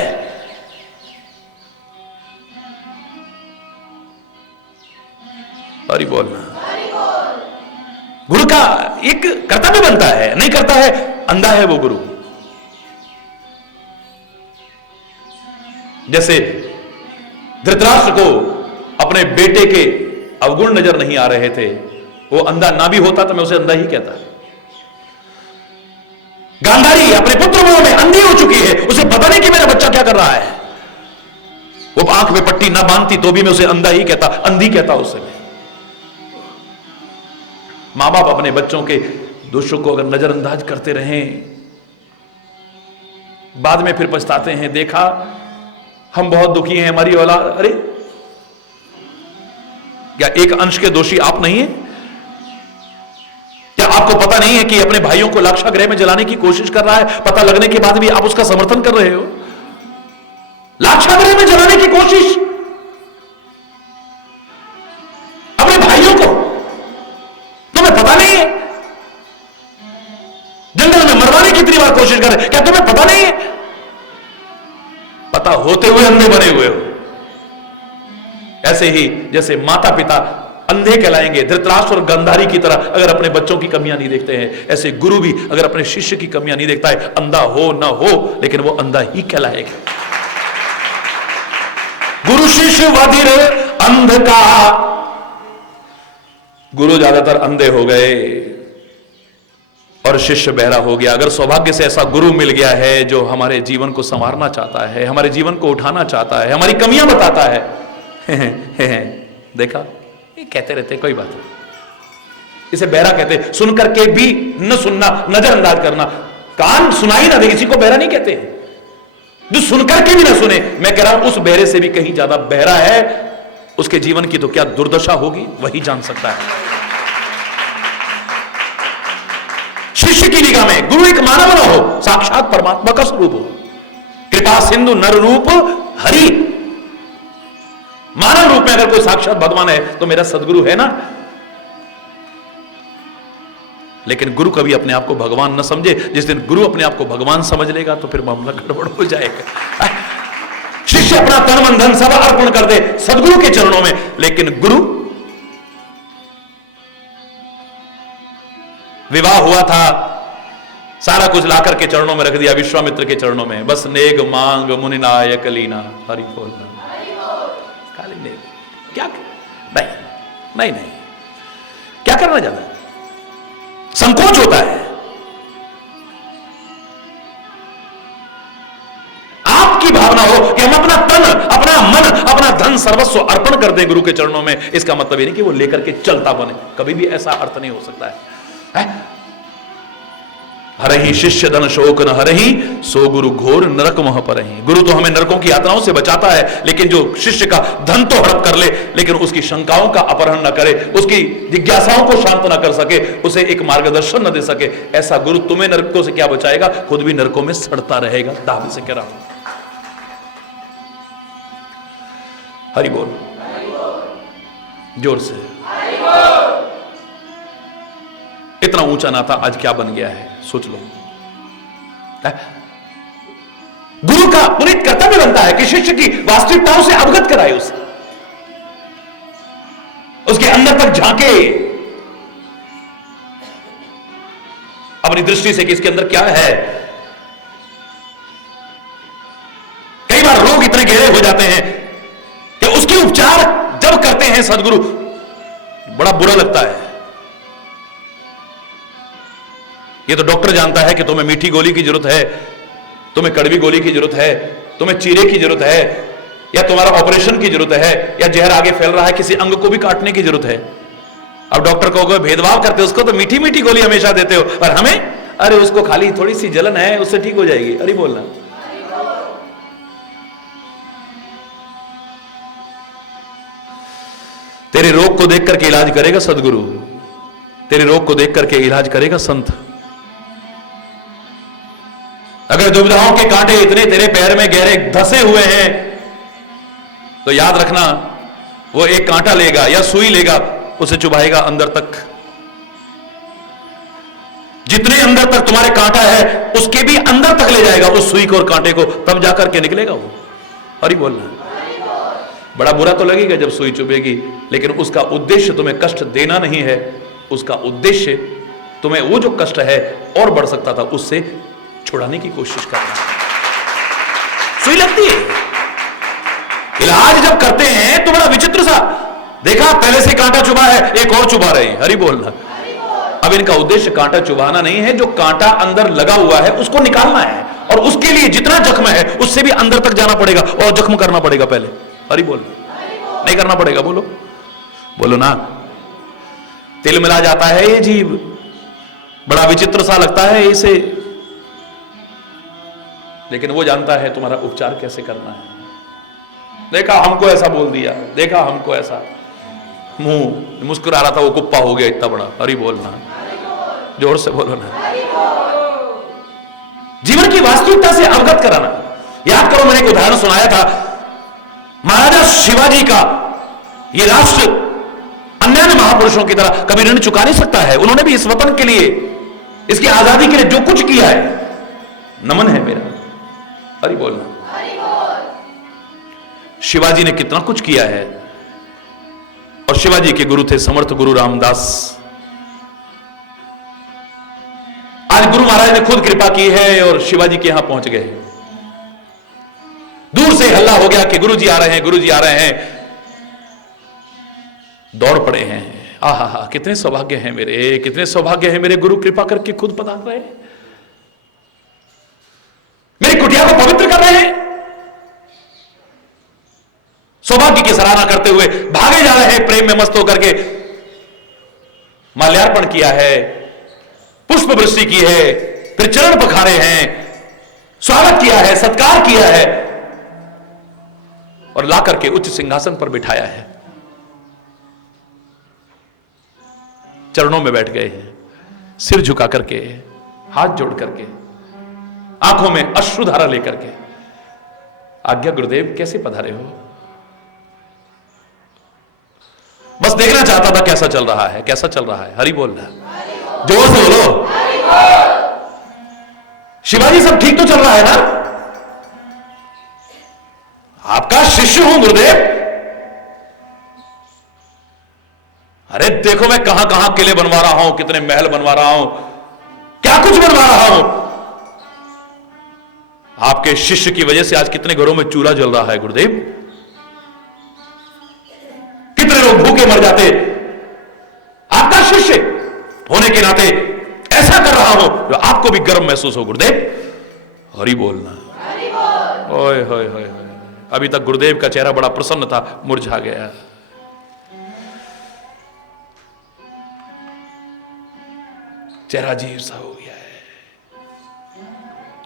हरि बोलना। गुरु का एक कर्तव्य बनता है, नहीं करता है, अंधा है वो गुरु। जैसे धृतराष्ट्र को अपने बेटे के अवगुण नजर नहीं आ रहे थे, वो अंधा ना भी होता तो मैं उसे अंधा ही कहता। गांधारी अपने पुत्र मोह में अंधी हो चुकी है, उसे पता नहीं कि मेरा बच्चा क्या कर रहा है। वो आंख में पट्टी ना बांधती तो भी मैं उसे अंधा ही कहता, अंधी कहता उसे मैं। मां बाप अपने बच्चों के दोषों को अगर नजरअंदाज करते रहें, बाद में फिर पछताते हैं, देखा हम बहुत दुखी हैं, हमारी औलाद। अरे क्या एक अंश के दोषी आप नहीं है? क्या आपको पता नहीं है कि अपने भाइयों को लाक्षागृह में जलाने की कोशिश कर रहा है, पता लगने के बाद भी आप उसका समर्थन कर रहे हो? लाक्षागृह में जलाने की कोशिश अपने भाइयों को, तुम्हें पता नहीं है? जंगल में मरवाने की इतनी बार कोशिश कर रहे, क्या तुम्हें पता नहीं है? पता होते हुए अंधे बने हुए हो। ऐसे ही जैसे माता पिता अंधे कहलाएंगे धृतराष्ट्र और गांधारी की तरह अगर अपने बच्चों की कमियां नहीं देखते हैं, ऐसे गुरु भी अगर अपने शिष्य की कमियां नहीं देखता है, अंधा हो ना हो लेकिन वो अंधा ही कहलाएगा। गुरु शिष्य वधिर अंध का, गुरु ज्यादातर अंधे हो गए और शिष्य बहरा हो गया। अगर सौभाग्य से ऐसा गुरु मिल गया है जो हमारे जीवन को संवारना चाहता है, हमारे जीवन को उठाना चाहता है, हमारी कमियां बताता है, देखा ये कहते रहते कोई बात नहीं, इसे बहरा कहते। सुन करके भी न सुनना, नजरअंदाज करना, कान सुनाई ना दे किसी को बहरा नहीं कहते। जो सुन करके भी ना सुने, मैं कह रहा हूं उस बहरे से भी कहीं ज्यादा बहरा है, उसके जीवन की तो क्या दुर्दशा होगी वही जान सकता है। शिष्य की निगाह में गुरु एक मानव न हो, साक्षात परमात्मा का स्वरूप हो। कृपा सिंधु नर रूप हरि। मानव रूप में अगर कोई साक्षात भगवान है तो मेरा सदगुरु है ना। लेकिन गुरु कभी अपने आप को भगवान न समझे। जिस दिन गुरु अपने आप को भगवान समझ लेगा तो फिर मामला गड़बड़ हो जाएगा। शिष्य अपना तन मन धन सब अर्पण कर दे सदगुरु के चरणों में, लेकिन गुरु, विवाह हुआ था, सारा कुछ लाकर के चरणों में रख दिया, विश्वामित्र के चरणों में, बस नेग मांग मुनि नायक लीना, हरि बोल, खाली नेग। क्या नहीं नहीं नहीं, क्या करना चाहता है? संकोच होता है। आपकी भावना हो कि हम अपना तन, अपना मन, अपना धन, सर्वस्व अर्पण कर दें गुरु के चरणों में, इसका मतलब ये नहीं कि वो लेकर के चलता बने, कभी भी ऐसा अर्थ नहीं हो सकता है? हरहि शिष्य धन शोक न हरहि, सो गुरु घोर नरक मोह परहि। गुरु तो हमें नरकों की यातनाओं से बचाता है, लेकिन जो शिष्य का धन तो हड़प कर ले, लेकिन उसकी शंकाओं का अपहरण न करे, उसकी जिज्ञासाओं को शांत न कर सके, उसे एक मार्गदर्शन न दे सके, ऐसा गुरु तुम्हें नरकों से क्या बचाएगा? खुद भी नरकों में सड़ता रहेगा। दावे से कह रहा हूं। हरि बोल, जोर से। इतना ऊंचा नाता आज क्या बन गया है, सोच लो। गुरु का पुनीत कर्तव्य बनता है कि शिष्य की वास्तविकताओं से अवगत कराए, उसे उसके अंदर तक झांके अपनी दृष्टि से कि इसके अंदर क्या है। कई बार रोग इतने गहरे हो जाते हैं कि उसके उपचार जब करते हैं सदगुरु, बड़ा बुरा लगता है। ये तो डॉक्टर जानता है कि तुम्हें मीठी गोली की जरूरत है, तुम्हें कड़वी गोली की जरूरत है, तुम्हें चीरे की जरूरत है, या तुम्हारा ऑपरेशन की जरूरत है, या जहर आगे फैल रहा है, किसी अंग को भी काटने की जरूरत है। अब डॉक्टर को भेदभाव करते हो, उसको तो मीठी मीठी गोली हमेशा देते हो, और हमें अरे उसको खाली थोड़ी सी जलन है, उससे ठीक हो जाएगी। अरे बोलना, तेरे रोग को देख करके इलाज करेगा सदगुरु, तेरे रोग को देख करके इलाज करेगा संत। अगर दुविधाओं के कांटे इतने तेरे पैर में गहरे धसे हुए हैं तो याद रखना, वो एक कांटा लेगा या सुई लेगा, उसे चुभाएगा अंदर तक। जितने अंदर तक तुम्हारे कांटा है उसके भी अंदर तक ले जाएगा उस सुई को और कांटे को, तब जाकर के निकलेगा वो। हरि बोलना। बड़ा बुरा तो लगेगा जब सुई चुभेगी, लेकिन उसका उद्देश्य तुम्हें कष्ट देना नहीं है, उसका उद्देश्य तुम्हें वो जो कष्ट है और बढ़ सकता था उससे छुड़ाने की कोशिश करना है। सुई लगती है, इलाज जब करते हैं तो बड़ा विचित्र सा, देखा पहले से कांटा चुभा है, एक और चुभा रहे हैं। हरि बोलना। अब इनका उद्देश्य कांटा चुभाना नहीं है, जो कांटा अंदर लगा हुआ है उसको निकालना है, और उसके लिए जितना जख्म है उससे भी अंदर तक जाना पड़ेगा और जख्म करना पड़ेगा पहले। हरि बोलना। नहीं करना पड़ेगा? बोलो बोलो ना। तिल मिला जाता है ये जीव, बड़ा विचित्र सा लगता है इसे, लेकिन वो जानता है तुम्हारा उपचार कैसे करना है। देखा हमको ऐसा बोल दिया, देखा हमको ऐसा, मुंह मुस्कुरा रहा था वो कुप्पा हो गया इतना बड़ा। हरि बोलना, जोर से बोलो ना। जीवन की वास्तविकता से अवगत कराना। याद करो, मैंने एक उदाहरण सुनाया था महाराजा शिवाजी का। ये राष्ट्र अन्य महापुरुषों की तरह कभी ऋण चुका नहीं सकता है। उन्होंने भी इस वतन के लिए, इसकी आजादी के लिए जो कुछ किया है, नमन है मेरा। हरि बोलना। शिवाजी ने कितना कुछ किया है, और शिवाजी के गुरु थे समर्थ गुरु रामदास। आज गुरु महाराज ने खुद कृपा की है और शिवाजी के यहां पहुंच गए। दूर से हल्ला हो गया कि गुरुजी आ रहे हैं, गुरुजी आ रहे हैं। दौड़ पड़े हैं। आहा, कितने सौभाग्य हैं मेरे, कितने सौभाग्य हैं मेरे, गुरु कृपा करके खुद पधार रहे हैं, मेरी कुटिया को पवित्र कर रहे हैं। सौभाग्य की सराहना करते हुए भागे जा रहे हैं, प्रेम में मस्त होकर के। माल्यार्पण किया है, पुष्प वृष्टि की है, फिर चरण पखारे हैं, स्वागत किया है, सत्कार किया है, और ला करके उच्च सिंहासन पर बिठाया है। चरणों में बैठ गए हैं, सिर झुका करके, हाथ जोड़ करके, आंखों में अश्रुधारा लेकर के। आज्ञा गुरुदेव, कैसे पधारे हो? बस देखना चाहता था कैसा चल रहा है, कैसा चल रहा है। हरि बोल रहा है, जोर से बोलो। शिवाजी सब ठीक तो चल रहा है ना? आपका शिष्य हूं गुरुदेव। अरे देखो मैं कहां कहां किले बनवा रहा हूं, कितने महल बनवा रहा हूं, क्या कुछ बनवा रहा हूं। आपके शिष्य की वजह से आज कितने घरों में चूल्हा जल रहा है गुरुदेव, कितने लोग भूखे मर जाते। आपका शिष्य होने के नाते ऐसा कर रहा हूं जो आपको भी गर्व महसूस हो गुरुदेव। हरि बोलना। ओए होए होए, अभी तक गुरुदेव का चेहरा बड़ा प्रसन्न था, मुरझा गया। चेहरा अजीब सा हो गया है।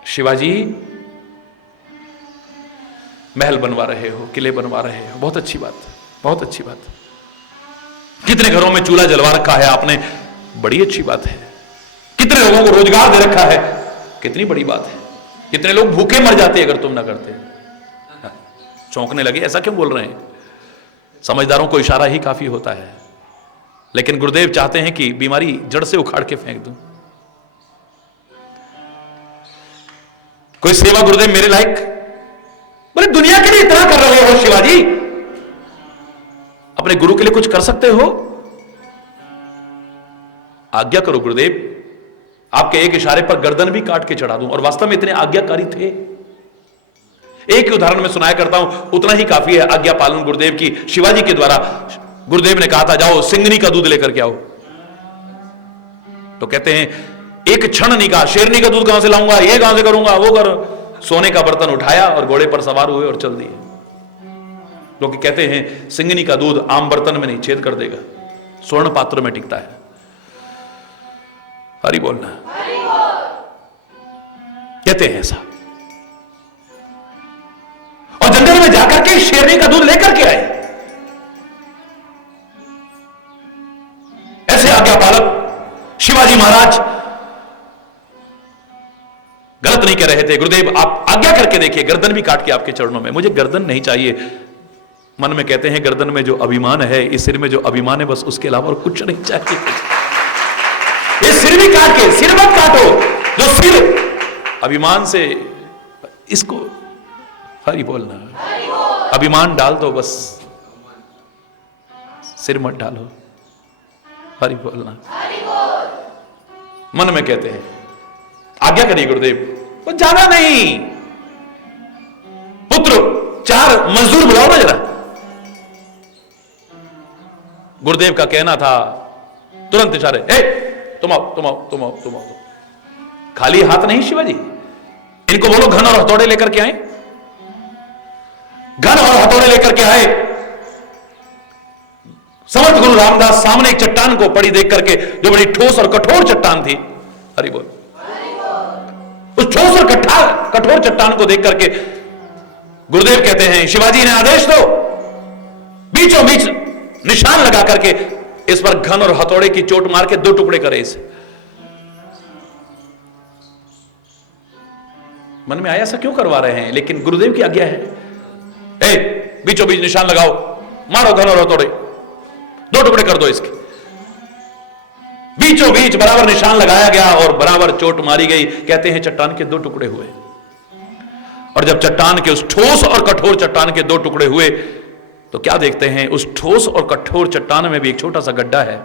शिवाजी महल बनवा रहे हो, किले बनवा रहे हो, बहुत अच्छी बात, बहुत अच्छी बात। कितने घरों में चूल्हा जलवा रखा है आपने, बड़ी अच्छी बात है। कितने लोगों को रोजगार दे रखा है, कितनी बड़ी बात है। कितने लोग भूखे मर जाते अगर तुम ना करते। चौंकने लगे, ऐसा क्यों बोल रहे हैं? समझदारों को इशारा ही काफी होता है, लेकिन गुरुदेव चाहते हैं कि बीमारी जड़ से उखाड़ के फेंक दूं। कोई सेवा गुरुदेव मेरे लायक? बोले दुनिया के लिए इतना कर रहे हो शिवाजी, अपने गुरु के लिए कुछ कर सकते हो? आज्ञा करो गुरुदेव, आपके एक इशारे पर गर्दन भी काट के चढ़ा दूं। और वास्तव में इतने आज्ञाकारी थे। एक ही उदाहरण में सुनाया करता हूं, उतना ही काफी है आज्ञा पालन गुरुदेव की। शिवाजी के द्वारा गुरुदेव ने कहा था जाओ सिंगनी का दूध लेकर के आओ, तो कहते हैं एक क्षण नहीं कहा, शेरनी का दूध कहां से लाऊंगा, ये कहां से करूंगा, वो कर। सोने का बर्तन उठाया और घोड़े पर सवार हुए और चल दिए। क्योंकि कहते हैं सिंगनी का दूध आम बर्तन में नहीं, छेद कर देगा, स्वर्ण पात्र में टिकता है। हरि बोलना। कहते हैं ऐसा। और जंगल में जाकर के शेरनी का दूध लेकर के आए। ऐसे आज्ञा पालक शिवाजी महाराज गलत नहीं कह रहे थे। गुरुदेव आप आज्ञा करके देखिए, गर्दन भी काट के आपके चरणों में। मुझे गर्दन नहीं चाहिए। मन में कहते हैं गर्दन में जो अभिमान है, इस सिर में जो अभिमान है, बस उसके अलावा और कुछ नहीं चाहिए। ये सिर भी काट के, सिर मत काटो, जो सिर अभिमान से, इसको हरि बोलना। अभिमान डाल दो बस, सिर मत डालो। हरि बोलना। मन में कहते हैं आज्ञा करिए गुरुदेव, वो ज्यादा नहीं, पुत्र 4 मजदूर बुलाओ ना जरा। गुरुदेव का कहना था, तुरंत इशारे, तुम आओ तुम आओ तुम आओ तुम आओ। खाली हाथ नहीं शिवाजी, इनको बोलो घन और हथौड़े लेकर के आए। घन और हथौड़े लेकर के आए। समर्थ गुरु रामदास सामने एक चट्टान को पड़ी देख करके, जो बड़ी ठोस और कठोर चट्टान थी। हरि बोल। उस ठोस और कठोर चट्टान को देख करके गुरुदेव कहते हैं शिवाजी ने आदेश दो, बीचों बीच निशान लगा करके इस पर घन और हथौड़े की चोट मार के 2 टुकड़े करे इसे। मन में आया ऐसा क्यों करवा रहे हैं, लेकिन गुरुदेव की आज्ञा है। बीचों बीच निशान लगाओ, मारो घन और हथौड़े, 2 टुकड़े कर दो इसके। बीचों बीच बराबर निशान लगाया गया और बराबर चोट मारी गई। कहते हैं चट्टान के 2 टुकड़े हुए। और जब चट्टान के, उस ठोस और कठोर चट्टान के 2 टुकड़े हुए, तो क्या देखते हैं, उस ठोस और कठोर चट्टान में भी एक छोटा सा गड्ढा है।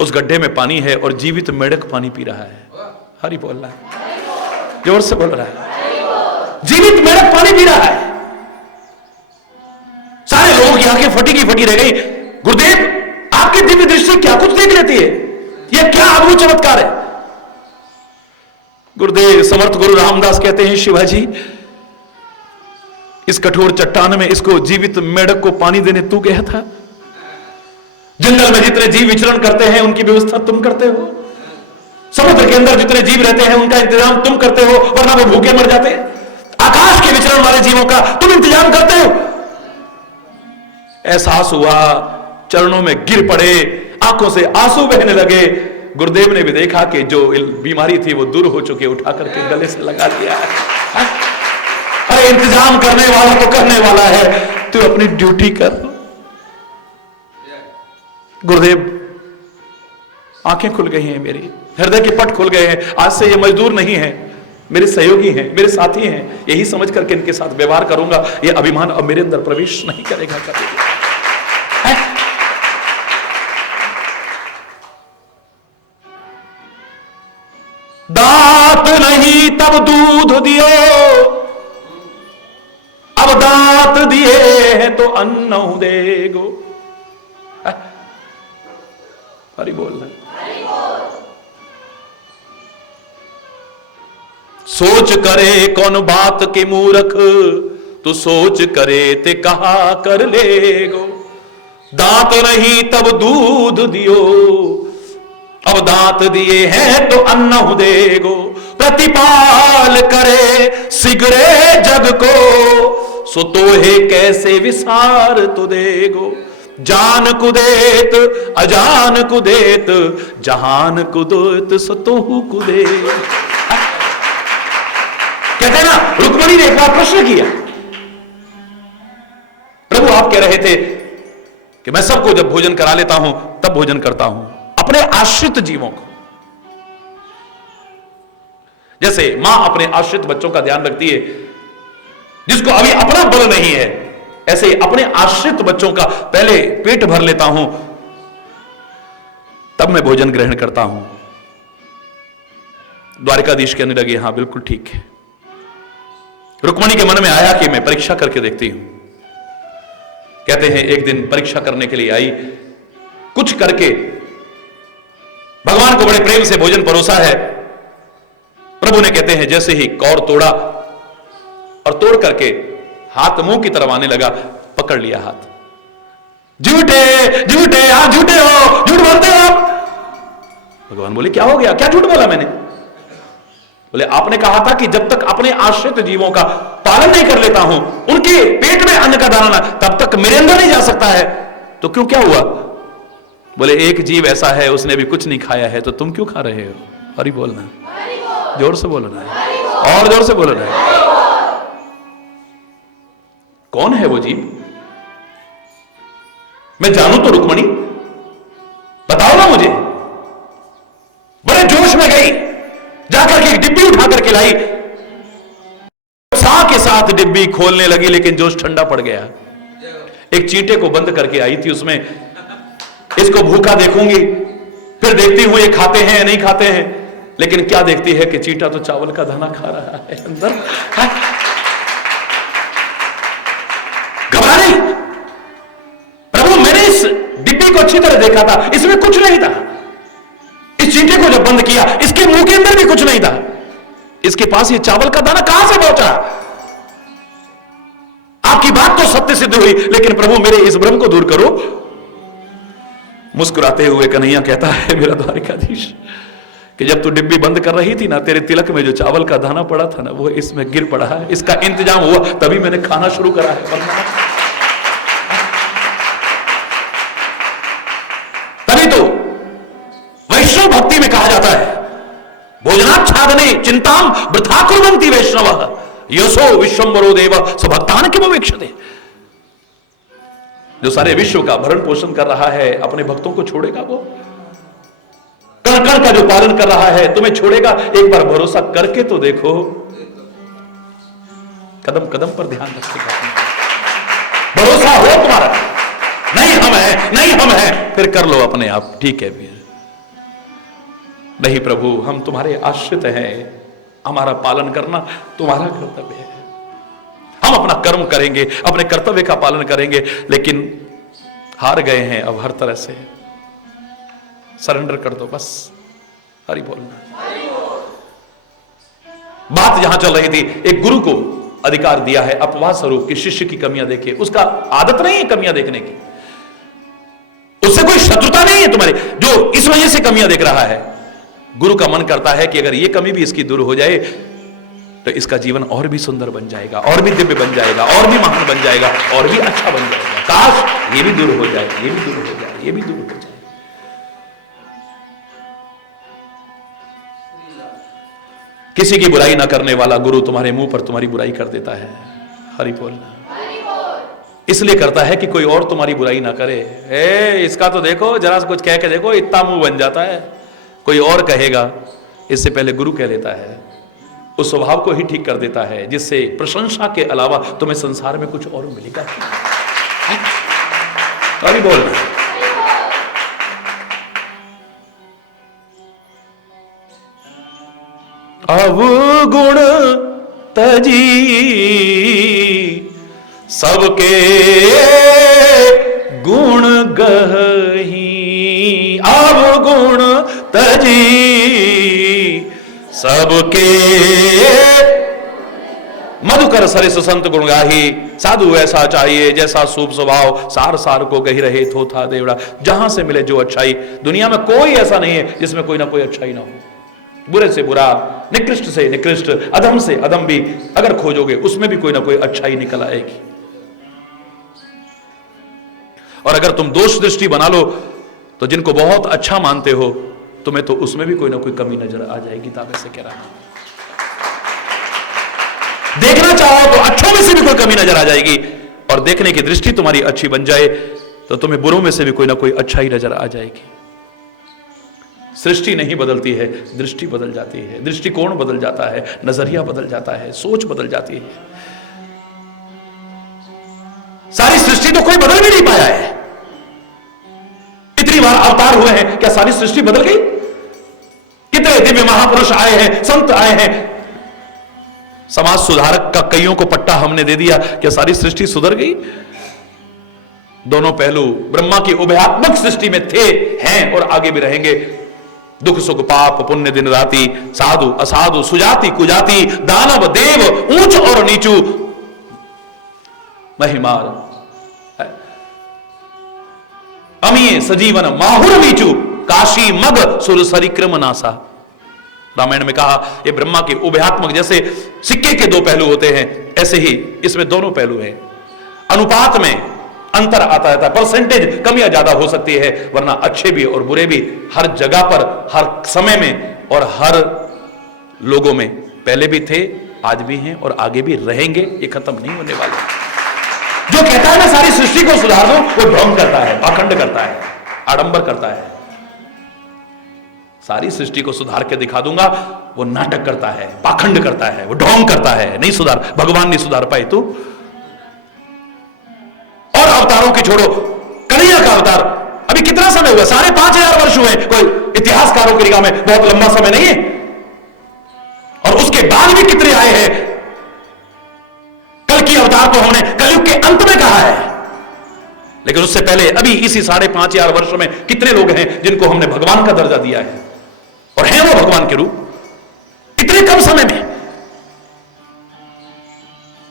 उस गड्ढे में पानी है और जीवित मेढक पानी पी रहा है। हरि बोल रहा है, जोर से बोल रहा है। जीवित मेढक पानी पी रहा है। सारे लोगों की आंखें फटी की फटी रह गई। गुरुदेव आपकी दिव्य दृष्टि क्या कुछ देख लेती है, यह क्या अद्भुत चमत्कार है। गुरुदेव समर्थ गुरु रामदास कहते हैं शिवाजी, इस कठोर चट्टान में इसको जीवित मेढक को पानी देने तू गया था। जंगल में जितने जीव विचरण करते हैं उनकी व्यवस्था तुम करते हो। समुद्र के अंदर जितने जीव रहते हैं उनका इंतजाम तुम करते हो, वरना वो भूखे मर जाते। आकाश के विचरण वाले जीवों का तुम इंतजाम करते हो। एहसास हुआ, चरणों में गिर पड़े, आंखों से आंसू बहने लगे। गुरुदेव ने भी देखा कि जो बीमारी थी वो दूर हो चुकी, उठा करके गले से लगा दिया। अरे इंतजाम करने वाला तो करने वाला है, तू अपनी ड्यूटी कर। गुरुदेव, आंखें खुल गई हैं मेरी, हृदय के पट खुल गए हैं। आज से ये मजदूर नहीं है, मेरे सहयोगी हैं, मेरे साथी हैं। यही समझ करके इनके साथ व्यवहार करूंगा। ये अभिमान अब मेरे अंदर प्रवेश नहीं करेगा कभी। दांत नहीं तब दूध दियो, अब दांत दिए हैं तो अन्न देगो। हरि बोल। सोच करे कौन बात के मूर्ख, तू सोच करे ते कहा कर लेगो। दांत नहीं तब दूध दियो, अब दांत दिए हैं तो अन्न देगो। प्रतिपाल करे सिगरे जग को, सो तोहे कैसे विसार तो देगो। जान कुदेत अजान कुदेत, जहान कुदेत सो तोहू कुदे। कहते हैं ना, रुक्मिणी ने एक बार प्रश्न किया, प्रभु आप कह रहे थे कि मैं सबको जब भोजन करा लेता हूं तब भोजन करता हूं, अपने आश्रित जीवों को, जैसे मां अपने आश्रित बच्चों का ध्यान रखती है, जिसको अभी अपना बल नहीं है, ऐसे ही अपने आश्रित बच्चों का पहले पेट भर लेता हूं तब मैं भोजन ग्रहण करता हूं। द्वारिकाधीश कहने लगे, हां बिल्कुल ठीक है। रुक्मिणी के मन में आया कि मैं परीक्षा करके देखती हूं। कहते हैं एक दिन परीक्षा करने के लिए आई, कुछ करके भगवान को बड़े प्रेम से भोजन परोसा है। प्रभु ने कहते हैं जैसे ही कौर तोड़ा और तोड़ करके हाथ मुंह की तरफ आने लगा, पकड़ लिया हाथ। झूठे झूठे, आप झूठे हो, झूठ बोलते हो आप। भगवान बोले क्या हो गया, क्या झूठ बोला मैंने? बोले आपने कहा था कि जब तक अपने आश्रित जीवों का पालन नहीं कर लेता हूं, उनके पेट में अन्न का दाना तब तक मेरे अंदर नहीं जा सकता है। तो क्यों, क्या हुआ? बोले एक जीव ऐसा है उसने भी कुछ नहीं खाया है, तो तुम क्यों खा रहे हो? हरि बोलना, जोर से बोलना है, और जोर से बोलना है। कौन है वो जीव? मैं जानू तो रुक्मिणी, बताओ ना मुझे। बड़े जोश में गई, जाकर के डिब्बी उठा करके लाई, उत्साह के साथ डिब्बी खोलने लगी, लेकिन जोश ठंडा पड़ गया। एक चींटे को बंद करके आई थी उसमें, इसको भूखा देखूंगी, फिर देखती हूं ये खाते हैं या नहीं खाते हैं। लेकिन क्या देखती है कि चींटा तो चावल का दाना खा रहा है अंदर। घबरा नहीं, प्रभु मैंने इस डिब्बी को अच्छी तरह देखा था, इसमें कुछ नहीं था। इस चींटे को जब बंद किया, इसके मुंह के अंदर भी कुछ नहीं था। इसके पास ये चावल का दाना कहां से पहुंचा? आपकी बात तो सत्य सिद्ध हुई, लेकिन प्रभु मेरे इस भ्रम को दूर करो। मुस्कुराते हुए कन्हैया कहता है मेरा द्वारिकाधीश कि जब तू डिब्बी बंद कर रही थी ना, तेरे तिलक में जो चावल का दाना पड़ा था ना, वो इसमें गिर पड़ा है। इसका इंतजाम हुआ तभी मैंने खाना शुरू करा है। तभी तो वैष्णव भक्ति में कहा जाता है भोजनाच्छादने चिंताम वृथा कुर्वन्ति वैष्णवः यशो विश्वम्भरो देव स्वभक्तान किमवेक्षते। जो सारे विश्व का भरण पोषण कर रहा है, अपने भक्तों को छोड़ेगा? वो कण कण का जो पालन कर रहा है, तुम्हें छोड़ेगा? एक बार भरोसा करके तो देखो, कदम कदम पर ध्यान रखेगा। भरोसा हो तुम्हारा, नहीं हम हैं, नहीं हम हैं, फिर कर लो अपने आप, ठीक है वीर। नहीं प्रभु, हम तुम्हारे आश्रित हैं, हमारा पालन करना तुम्हारा कर्तव्य है। हम अपना कर्म करेंगे, अपने कर्तव्य का पालन करेंगे, लेकिन हार गए हैं अब हर तरह से। सरेंडर कर दो बस। हरि बोलना। बात यहां चल रही थी, एक गुरु को अधिकार दिया है अपवाद स्वरूप कि शिष्य की कमियां देखे। उसका आदत नहीं है कमियां देखने की, उससे कोई शत्रुता नहीं है तुम्हारी, जो इस वजह से कमियां देख रहा है। गुरु का मन करता है कि अगर ये कमी भी इसकी दूर हो जाए तो इसका जीवन और भी सुंदर बन जाएगा, और भी दिव्य बन जाएगा, और भी महान बन जाएगा, और भी अच्छा बन जाएगा। काश ये भी दूर हो जाए, ये भी दूर हो जाए, ये भी दूर हो जाए। किसी की बुराई ना करने वाला गुरु तुम्हारे मुंह पर तुम्हारी बुराई कर देता है। हरि बोल। इसलिए करता है कि कोई और तुम्हारी बुराई ना करे। इसका तो देखो, जरा कुछ कह के देखो, इतना मुंह बन जाता है। कोई और कहेगा इससे पहले गुरु कह लेता है, उस स्वभाव को ही ठीक कर देता है, जिससे प्रशंसा के अलावा तुम्हें संसार में कुछ और मिलेगा। अभी बोल। अवगुण तजी सबके गुण गही, अवगुण तजी सबके मधुकर सरिस संत गुण गाही, साधु ऐसा चाहिए जैसा सूप स्वभाव, सार सार को गही रहे थोथा देवड़ा। जहां से मिले जो अच्छाई, दुनिया में कोई ऐसा नहीं है जिसमें कोई ना कोई अच्छाई ना हो। बुरे से बुरा, निकृष्ट से निकृष्ट, अधम से अधम भी अगर खोजोगे उसमें भी कोई ना कोई अच्छाई निकल आएगी। और अगर तुम दोष दृष्टि बना लो तो जिनको बहुत अच्छा मानते हो, तुम्हें तो उसमें भी कोई ना कोई कमी नजर आ जाएगी। ताबे से कह रहा हूं, देखना चाहो तो अच्छों में से भी कोई कमी नजर आ जाएगी, और देखने की दृष्टि तुम्हारी अच्छी बन जाए तो तुम्हें बुरों में से भी कोई ना कोई अच्छाई नजर आ जाएगी। सृष्टि नहीं बदलती है, दृष्टि बदल जाती है, दृष्टिकोण बदल जाता है, नजरिया बदल जाता है, सोच बदल जाती है। सारी सृष्टि तो कोई बदल भी नहीं पाया है। इतनी बार अवतार हुए हैं, क्या सारी सृष्टि बदल गई? कितने दिव्य महापुरुष आए हैं, संत आए हैं, समाज सुधारक का कईयों को पट्टा हमने दे दिया, क्या सारी सृष्टि सुधर गई? दोनों पहलू ब्रह्मा की उभयात्मक सृष्टि में थे, हैं और आगे भी रहेंगे। दुख सुख पाप पुण्य दिन राति, साधु असाधु, सुजाति कुजाति, दानव देव, ऊंच और नीचू, महिमार अमीय सजीवन माहुर नीचू, काशी मग सुर सरिक्रम नासा। रामायण में कहा ये ब्रह्मा के उभयात्मक, जैसे सिक्के के दो पहलू होते हैं, ऐसे ही इसमें दोनों पहलू हैं। अनुपात में अंतर आता रहता है, परसेंटेज कमियां ज्यादा हो सकती है, वरना अच्छे भी और बुरे भी हर जगह पर, हर समय में और हर लोगों में पहले भी थे, आज भी हैं और आगे भी रहेंगे। ये खत्म नहीं होने वाला। जो कहता है मैं सारी सृष्टि को सुधार दूं, वो भ्रम करता है, पाखंड करता है, आडंबर करता है। सारी सृष्टि को सुधार के दिखा दूंगा, वो नाटक करता है, पाखंड करता है, वो ढोंग करता है। नहीं सुधार, भगवान नहीं सुधार पाए तू। और अवतारों की छोड़ो, कन्हैया का अवतार अभी कितना समय हुआ? 5,500 वर्ष हुए। कोई इतिहासकारों की निगाह में बहुत लंबा समय नहीं है। और उसके बाद भी कितने आए हैं? कल की अवतार तो हमने कलयुग के अंत में कहा है, लेकिन उससे पहले अभी इसी 5,500 वर्ष में कितने लोग हैं जिनको हमने भगवान का दर्जा दिया है, और हैं वो भगवान के रूप इतने कम समय में।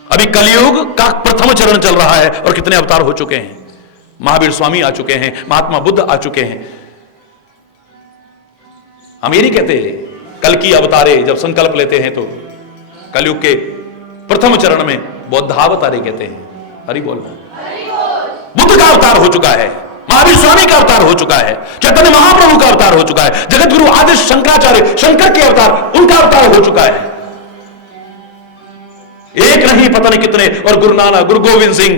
अभी कलयुग का प्रथम चरण चल रहा है और कितने अवतार हो चुके हैं। महावीर स्वामी आ चुके हैं, महात्मा बुद्ध आ चुके हैं। हम ये नहीं कहते कल की अवतारे, जब संकल्प लेते हैं तो कलयुग के प्रथम चरण में बौद्धावतारे कहते हैं। हरि बोल। बुद्ध का अवतार हो चुका है, महावीर स्वामी का अवतार हो चुका है, चैतन्य महाप्रभु का अवतार हो चुका है, जगत गुरु आदि शंकराचार्य, शंकर के अवतार, उनका अवतार हो चुका है। एक नहीं पता नहीं कितने, और गुरु नानक, गुरु गोविंद सिंह,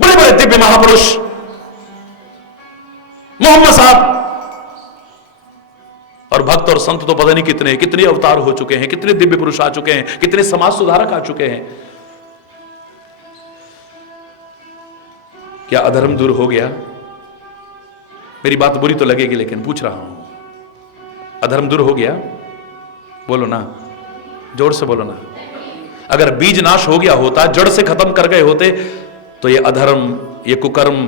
बड़े बड़े दिव्य महापुरुष, मोहम्मद साहब, और भक्त और संत तो पता नहीं कितने कितने अवतार हो चुके हैं, कितने दिव्य पुरुष आ चुके हैं, कितने समाज सुधारक आ चुके हैं। क्या अधर्म दूर हो गया? मेरी बात बुरी तो लगेगी लेकिन पूछ रहा हूं, अधर्म दूर हो गया? बोलो ना, जोर से बोलो ना। अगर बीज नाश हो गया होता, जड़ से खत्म कर गए होते, तो ये अधर्म, ये कुकर्म,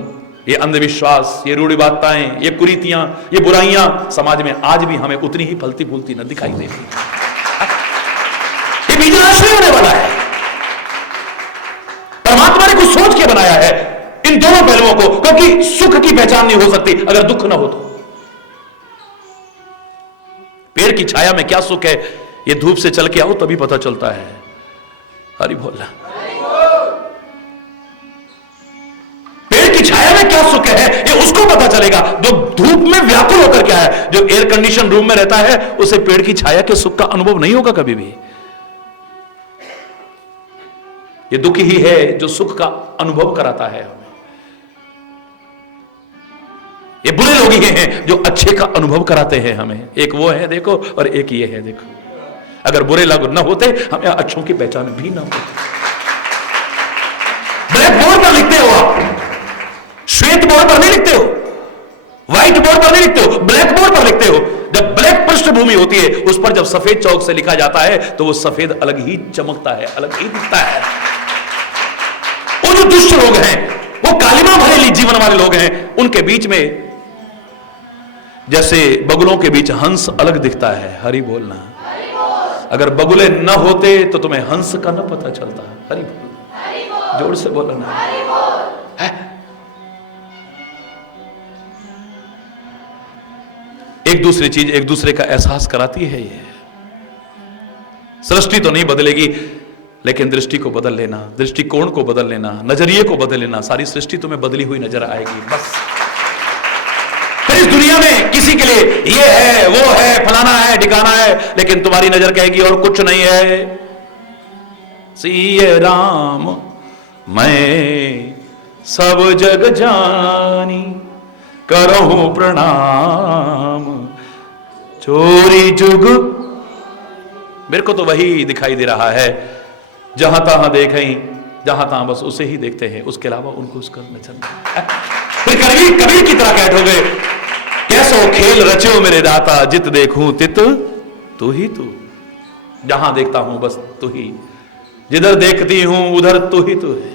ये अंधविश्वास, ये रूढ़िवादिताएं, ये कुरीतियां, ये बुराइयां समाज में आज भी हमें उतनी ही फलती फूलती न दिखाई देती। ये बीज नाश नहीं होने वाला है। परमात्मा ने कुछ सोच के बनाया है इन दोनों पहलुओं को, क्योंकि सुख की पहचान नहीं हो सकती अगर दुख ना हो तो। पेड़ की छाया में क्या सुख है, ये धूप से चल के आओ तभी पता चलता है। हरि बोलना। पेड़ की छाया में क्या सुख है ये उसको पता चलेगा जो धूप में व्याकुल होकर क्या है। जो एयर कंडीशन रूम में रहता है उसे पेड़ की छाया के सुख का अनुभव नहीं होगा कभी भी। ये दुख ही है जो सुख का अनुभव कराता है हमें। ये बुरे लोग ही हैं जो अच्छे का अनुभव कराते हैं हमें। एक वो है देखो, और एक ये है देखो। अगर बुरे लोग न होते, हमें अच्छों की पहचान भी ना होती। ब्लैक बोर्ड पर लिखते हो आप, श्वेत बोर्ड पर नहीं लिखते हो, व्हाइट बोर्ड पर नहीं लिखते हो, ब्लैक बोर्ड पर लिखते हो। जब ब्लैक पृष्ठभूमि होती है, उस पर जब सफेद चौक से लिखा जाता है, तो वो सफेद अलग ही चमकता है, अलग ही दिखता है। वो जो दुष्ट लोग हैं, वो कालिमा भरे जीवन वाले लोग हैं, उनके बीच में जैसे बगुलों के बीच हंस अलग दिखता है। हरि बोलना। अगर बगुले न होते तो तुम्हें हंस का न पता चलता। हरि बोल, जोर से बोलना है। एक दूसरी चीज एक दूसरे का एहसास कराती है। ये सृष्टि तो नहीं बदलेगी, लेकिन दृष्टि को बदल लेना, दृष्टिकोण को बदल लेना, नजरिए को बदल लेना, सारी सृष्टि तुम्हें बदली हुई नजर आएगी। बस इस दुनिया में किसी के लिए ये है, वो है, फलाना है, ठिकाना है, लेकिन तुम्हारी नजर कहेगी और कुछ नहीं है। सिए राम मैं सब जग जानी, करहूं प्रणाम चोरी जुग। मेरे को तो वही दिखाई दे रहा है, जहां तहां देखें, जहां तहां बस उसे ही देखते हैं, उसके अलावा उनको उसका नजर। फिर कबीर की तरह कहते हो, कैसो खेल रचो मेरे दाता, जित देखूं तित तू ही तू। जहां देखता हूं बस तू ही, जिधर देखती हूं उधर तू ही तू है।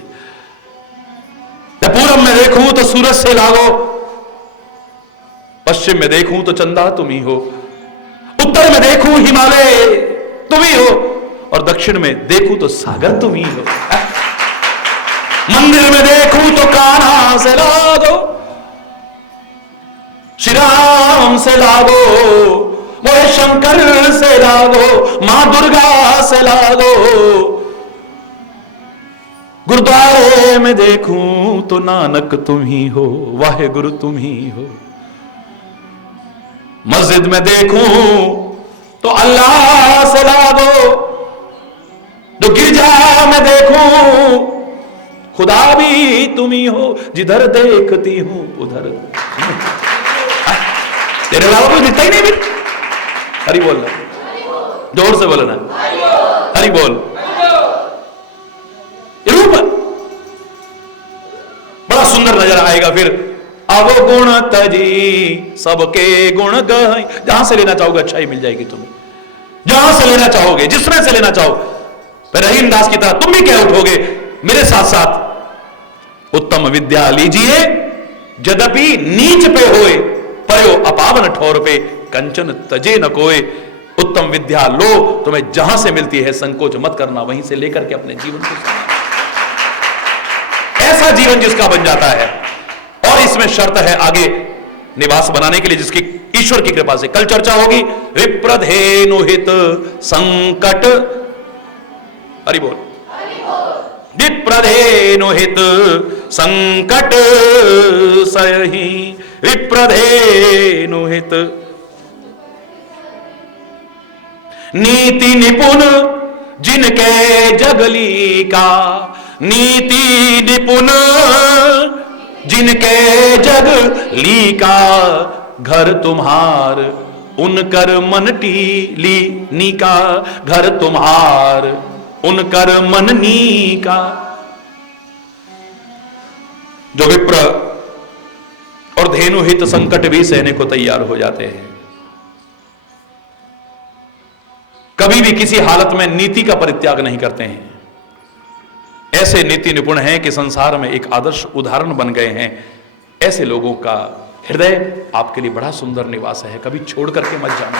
जब पूरब में देखूं तो सूरज से लागो, पश्चिम में देखूं तो चंदा तुम ही हो, उत्तर में देखूं हिमालय तुम ही हो, और दक्षिण में देखूं तो सागर तुम ही हो। मंदिर में देखूं तो कान्हा से लागो, श्री राम से लागो, मोहे शंकर से लागो, मां दुर्गा से लागो। गुरुद्वारे में देखूं तो नानक तुम ही हो, वाहे गुरु तुम ही हो। मस्जिद में देखूं तो अल्लाह से लागो, जो गिरजा में देखूं खुदा भी तुम ही हो, जिधर देखती हूं उधर। तेरे अलावा कोई दिखता ही नहीं भी। हरि बोलना, जोर से बोलना, हरि बोल। रूप बड़ा सुंदर नजर आएगा। फिर अब गुण तजी सबके गुण गई, जहां से लेना चाहोगे अच्छाई मिल जाएगी तुम्हें, जहां से लेना चाहोगे, जिसमें से लेना चाहो। फिर रहीम दास की तरह तुम भी कह उठोगे मेरे साथ साथ, उत्तम विद्या लीजिए यद्यपि नीच पे होए, पयो अपावन ठोर पे कंचन तजे न कोय। उत्तम विद्या लो, तुम्हें जहां से मिलती है संकोच मत करना, वहीं से लेकर के अपने जीवन को ऐसा जीवन जिसका बन जाता है। और इसमें शर्त है आगे निवास बनाने के लिए, जिसकी ईश्वर की कृपा से कल चर्चा होगी। विप्रधेनुहित संकट, हरि बोल, विप्रधेनुहित संकट सही, विप्रधेनुहित नीति निपुण जिनके जगली का, नीति निपुण जिनके जगली का, घर तुम्हार उनकर मन टीली नीका, घर तुम्हार उनकर मन नीका। जो विप्र और धेनुहित संकट भी सहने को तैयार हो जाते हैं, कभी भी किसी हालत में नीति का परित्याग नहीं करते हैं, ऐसे नीति निपुण हैं कि संसार में एक आदर्श उदाहरण बन गए हैं। ऐसे लोगों का हृदय आपके लिए बड़ा सुंदर निवास है, कभी छोड़ करके मत जाना।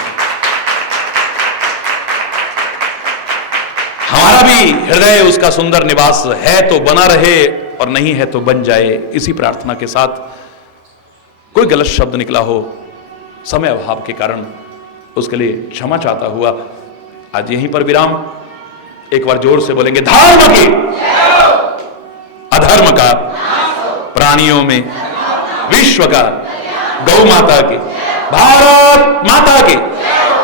हमारा भी हृदय उसका सुंदर निवास है तो बना रहे, और नहीं है तो बन जाए, इसी प्रार्थना के साथ। कोई गलत शब्द निकला हो समय अभाव के कारण, उसके लिए क्षमा चाहता हुआ आज यहीं पर विराम। एक बार जोर से बोलेंगे, धर्म की अधर्म का प्राणियों में, विश्व का गौ माता के, भारत माता के,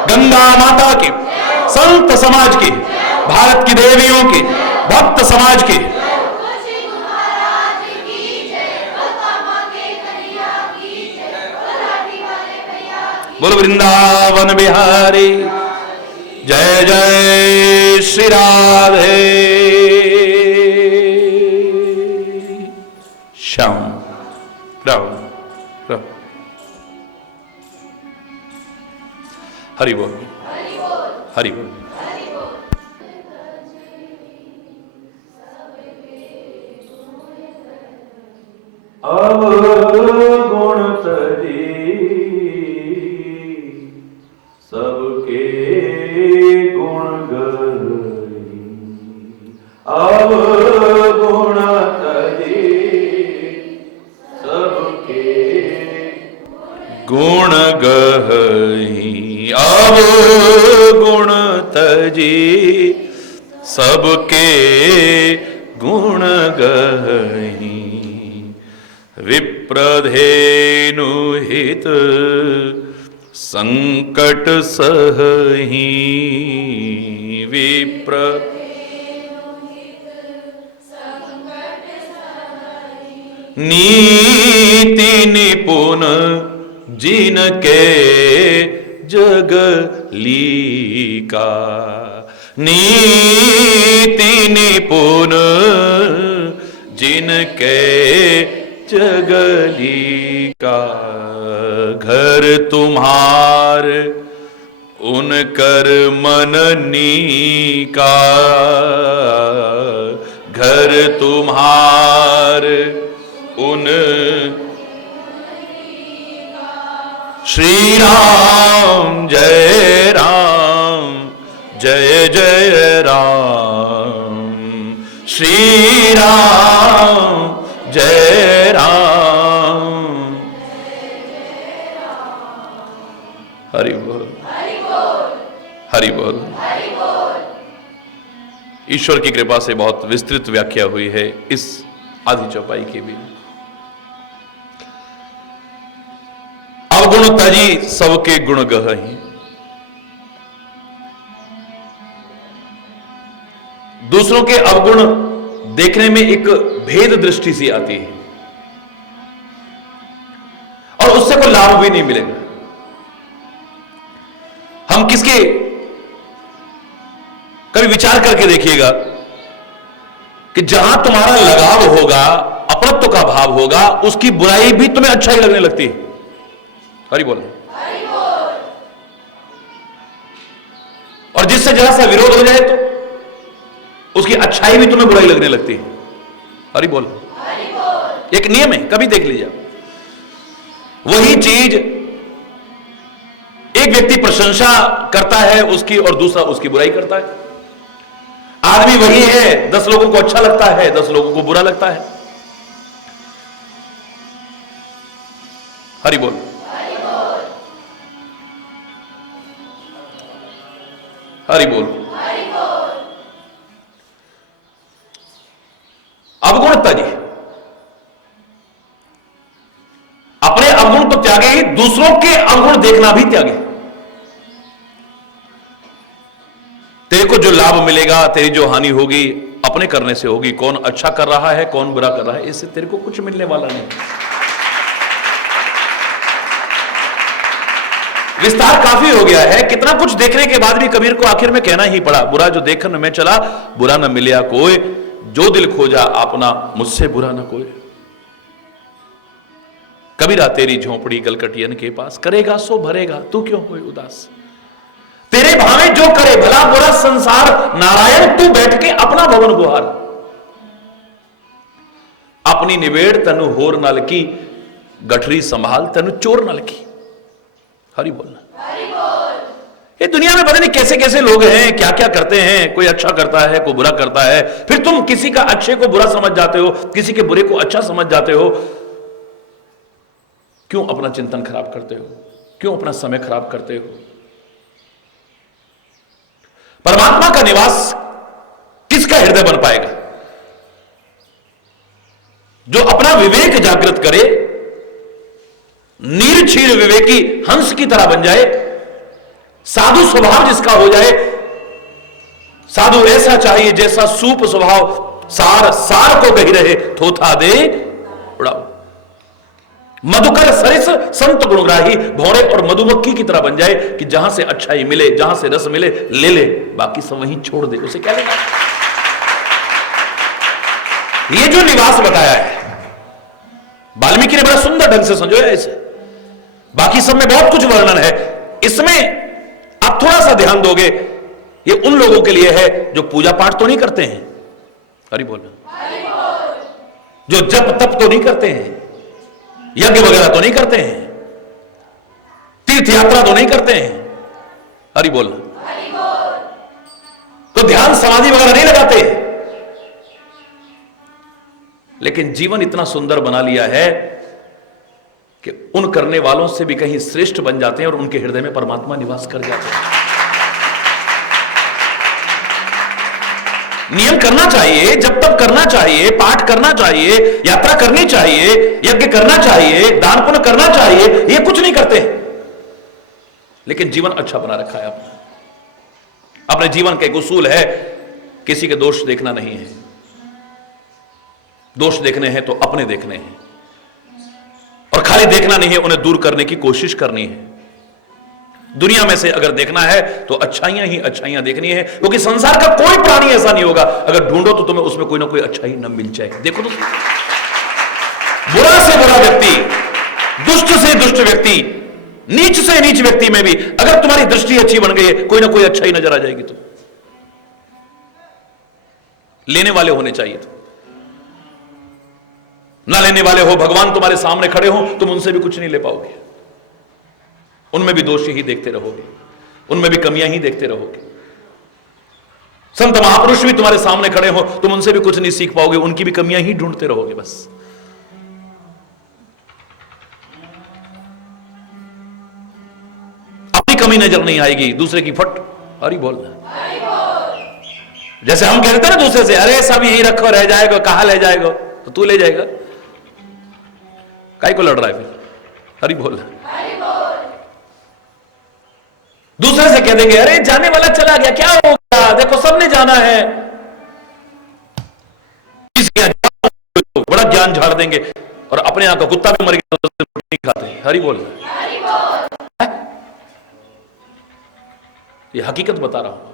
गंगा माता के, संत समाज के, भारत की देवियों के, भक्त समाज महाराज की, बोल वृंदावन बिहारी, जय जय श्री राधे श्याम। राम राम। हरि बोल, हरि बोल। अवगुण तजी सबके गुण गई, अवगुण तजी सबके गुण गई, अवगुण तजी सबके गुण गई, विप्रधेनु हित संकट सहही, विप्र नीति निपुण जिनके जग लीका, नीति निपुण जिनके जगली का, घर तुम्हार उनकर मननी का, घर तुम्हार उन श्री राम जय राम, जय जय राम, श्री राम जय राम। हरि बोल, हरि बोल। ईश्वर की कृपा से बहुत विस्तृत व्याख्या हुई है इस आधी चौपाई की भी। अवगुण तजी सबके गुण गहहि, दूसरों के अवगुण देखने में एक भेद दृष्टि सी आती है और उससे कोई लाभ भी नहीं मिलेगा। हम किसके, कभी विचार करके देखिएगा कि जहां तुम्हारा लगाव होगा, अपनत्व का भाव होगा, उसकी बुराई भी तुम्हें अच्छा ही लगने लगती है। हरि बोल। और जिससे जरा सा विरोध हो जाए तो उसकी अच्छाई भी तुम्हें बुराई लगने लगती है। हरि बोल। एक नियम है, कभी देख लीजिए। वही चीज एक व्यक्ति प्रशंसा करता है उसकी और दूसरा उसकी बुराई करता है। आदमी वही है, 10 लोगों को अच्छा लगता है, 10 लोगों को बुरा लगता है। हरि बोल, हरि बोल। अवगुणता जी, अपने अवगुण तो त्यागे ही, दूसरों के अवगुण देखना भी त्यागे। तेरे को जो लाभ मिलेगा, तेरी जो हानि होगी, अपने करने से होगी। कौन अच्छा कर रहा है, कौन बुरा कर रहा है, इससे तेरे को कुछ मिलने वाला नहीं। विस्तार काफी हो गया है। कितना कुछ देखने के बाद भी कबीर को आखिर में कहना ही पड़ा, बुरा जो देखन में चला, बुरा न मिलिया कोई, जो दिल खोजा अपना, मुझसे बुरा न कोई। कबीरा तेरी झोंपड़ी कलकटियन के पास, करेगा सो भरेगा, तू क्यों होए उदास। तेरे भावे जो करे भला बुरा संसार, नारायण तू बैठ के अपना भवन गुहार। अपनी निवेड़ तनु होर नल की, गठरी संभाल तनु चोर नल की। हरि बोलना। ये दुनिया में पता नहीं कैसे कैसे लोग हैं, क्या क्या करते हैं। कोई अच्छा करता है, कोई बुरा करता है, फिर तुम किसी का अच्छे को बुरा समझ जाते हो, किसी के बुरे को अच्छा समझ जाते हो। क्यों अपना चिंतन खराब करते हो, क्यों अपना समय खराब करते हो। परमात्मा का निवास किसका हृदय बन पाएगा? जो अपना विवेक जागृत करे, नीरक्षीर विवेकी हंस की तरह बन जाए, साधु स्वभाव जिसका हो जाए। साधु ऐसा चाहिए जैसा सूप स्वभाव सार सार को कही रहे थोथा दे उड़ाओ। मधुकर सरिस संत गुणग्राही, भौरे और मधुमक्खी की तरह बन जाए कि जहां से अच्छाई मिले, जहां से रस मिले ले ले, बाकी सब वहीं छोड़ दे, उसे क्या लेना। ये जो निवास बताया है वाल्मीकि ने बड़ा सुंदर ढंग से समझाया इसे। बाकी सब में बहुत कुछ वर्णन है, इसमें आप थोड़ा सा ध्यान दोगे, ये उन लोगों के लिए है जो पूजा पाठ तो नहीं करते हैं, हरि बोल, जो जप तप तो नहीं करते हैं, यज्ञ वगैरह तो नहीं करते हैं, तीर्थ यात्रा तो नहीं करते हैं, हरि बोल, तो ध्यान समाधि वगैरह नहीं लगाते, लेकिन जीवन इतना सुंदर बना लिया है कि उन करने वालों से भी कहीं श्रेष्ठ बन जाते हैं और उनके हृदय में परमात्मा निवास कर जाते हैं। नियम करना चाहिए, जब तब करना चाहिए, पाठ करना चाहिए, यात्रा करनी चाहिए, यज्ञ करना चाहिए, दान पुण्य करना चाहिए, ये कुछ नहीं करते, लेकिन जीवन अच्छा बना रखा है अपना। अपने जीवन का एक उसूल है, किसी के दोष देखना नहीं है, दोष देखने हैं तो अपने देखने हैं, और खाली देखना नहीं है, उन्हें दूर करने की कोशिश करनी है। दुनिया में से अगर देखना है तो अच्छाइयां ही अच्छाइयां देखनी है, क्योंकि संसार का कोई प्राणी ऐसा नहीं होगा अगर ढूंढो तो तुम्हें उसमें कोई ना कोई अच्छाई न मिल जाए। देखो तो, बुरा से बुरा व्यक्ति, दुष्ट से दुष्ट व्यक्ति, नीच से नीच व्यक्ति में भी अगर तुम्हारी दृष्टि अच्छी बन गई है, कोई ना कोई अच्छाई नजर आ जाएगी। तो लेने वाले होने चाहिए, तो ना लेने वाले हो, भगवान तुम्हारे सामने खड़े हो, तुम उनसे भी कुछ नहीं ले पाओगे, उनमें भी दोष ही देखते रहोगे, उनमें भी कमियां ही देखते रहोगे। संत महापुरुष भी तुम्हारे सामने खड़े हो, तुम उनसे भी कुछ नहीं सीख पाओगे, उनकी भी कमियां ही ढूंढते रहोगे बस। अपनी कमी नजर नहीं आएगी, दूसरे की फट हरि बोल। जैसे हम कहते हैं ना दूसरे से, अरे सब यही रखो, रह जाएगा, कहां ले जाएगा, तो तू ले जाएगा, काहे को लड़ रहा है फिर, हरि बोल। दूसरे से कह देंगे, अरे जाने वाला चला गया, क्या हो गया, देखो सबने जाना है, बड़ा ज्ञान झाड़ देंगे, और अपने यहां का कुत्ता भी मर गया तो नहीं खाते, हरि बोल। ये हकीकत बता रहा हूं।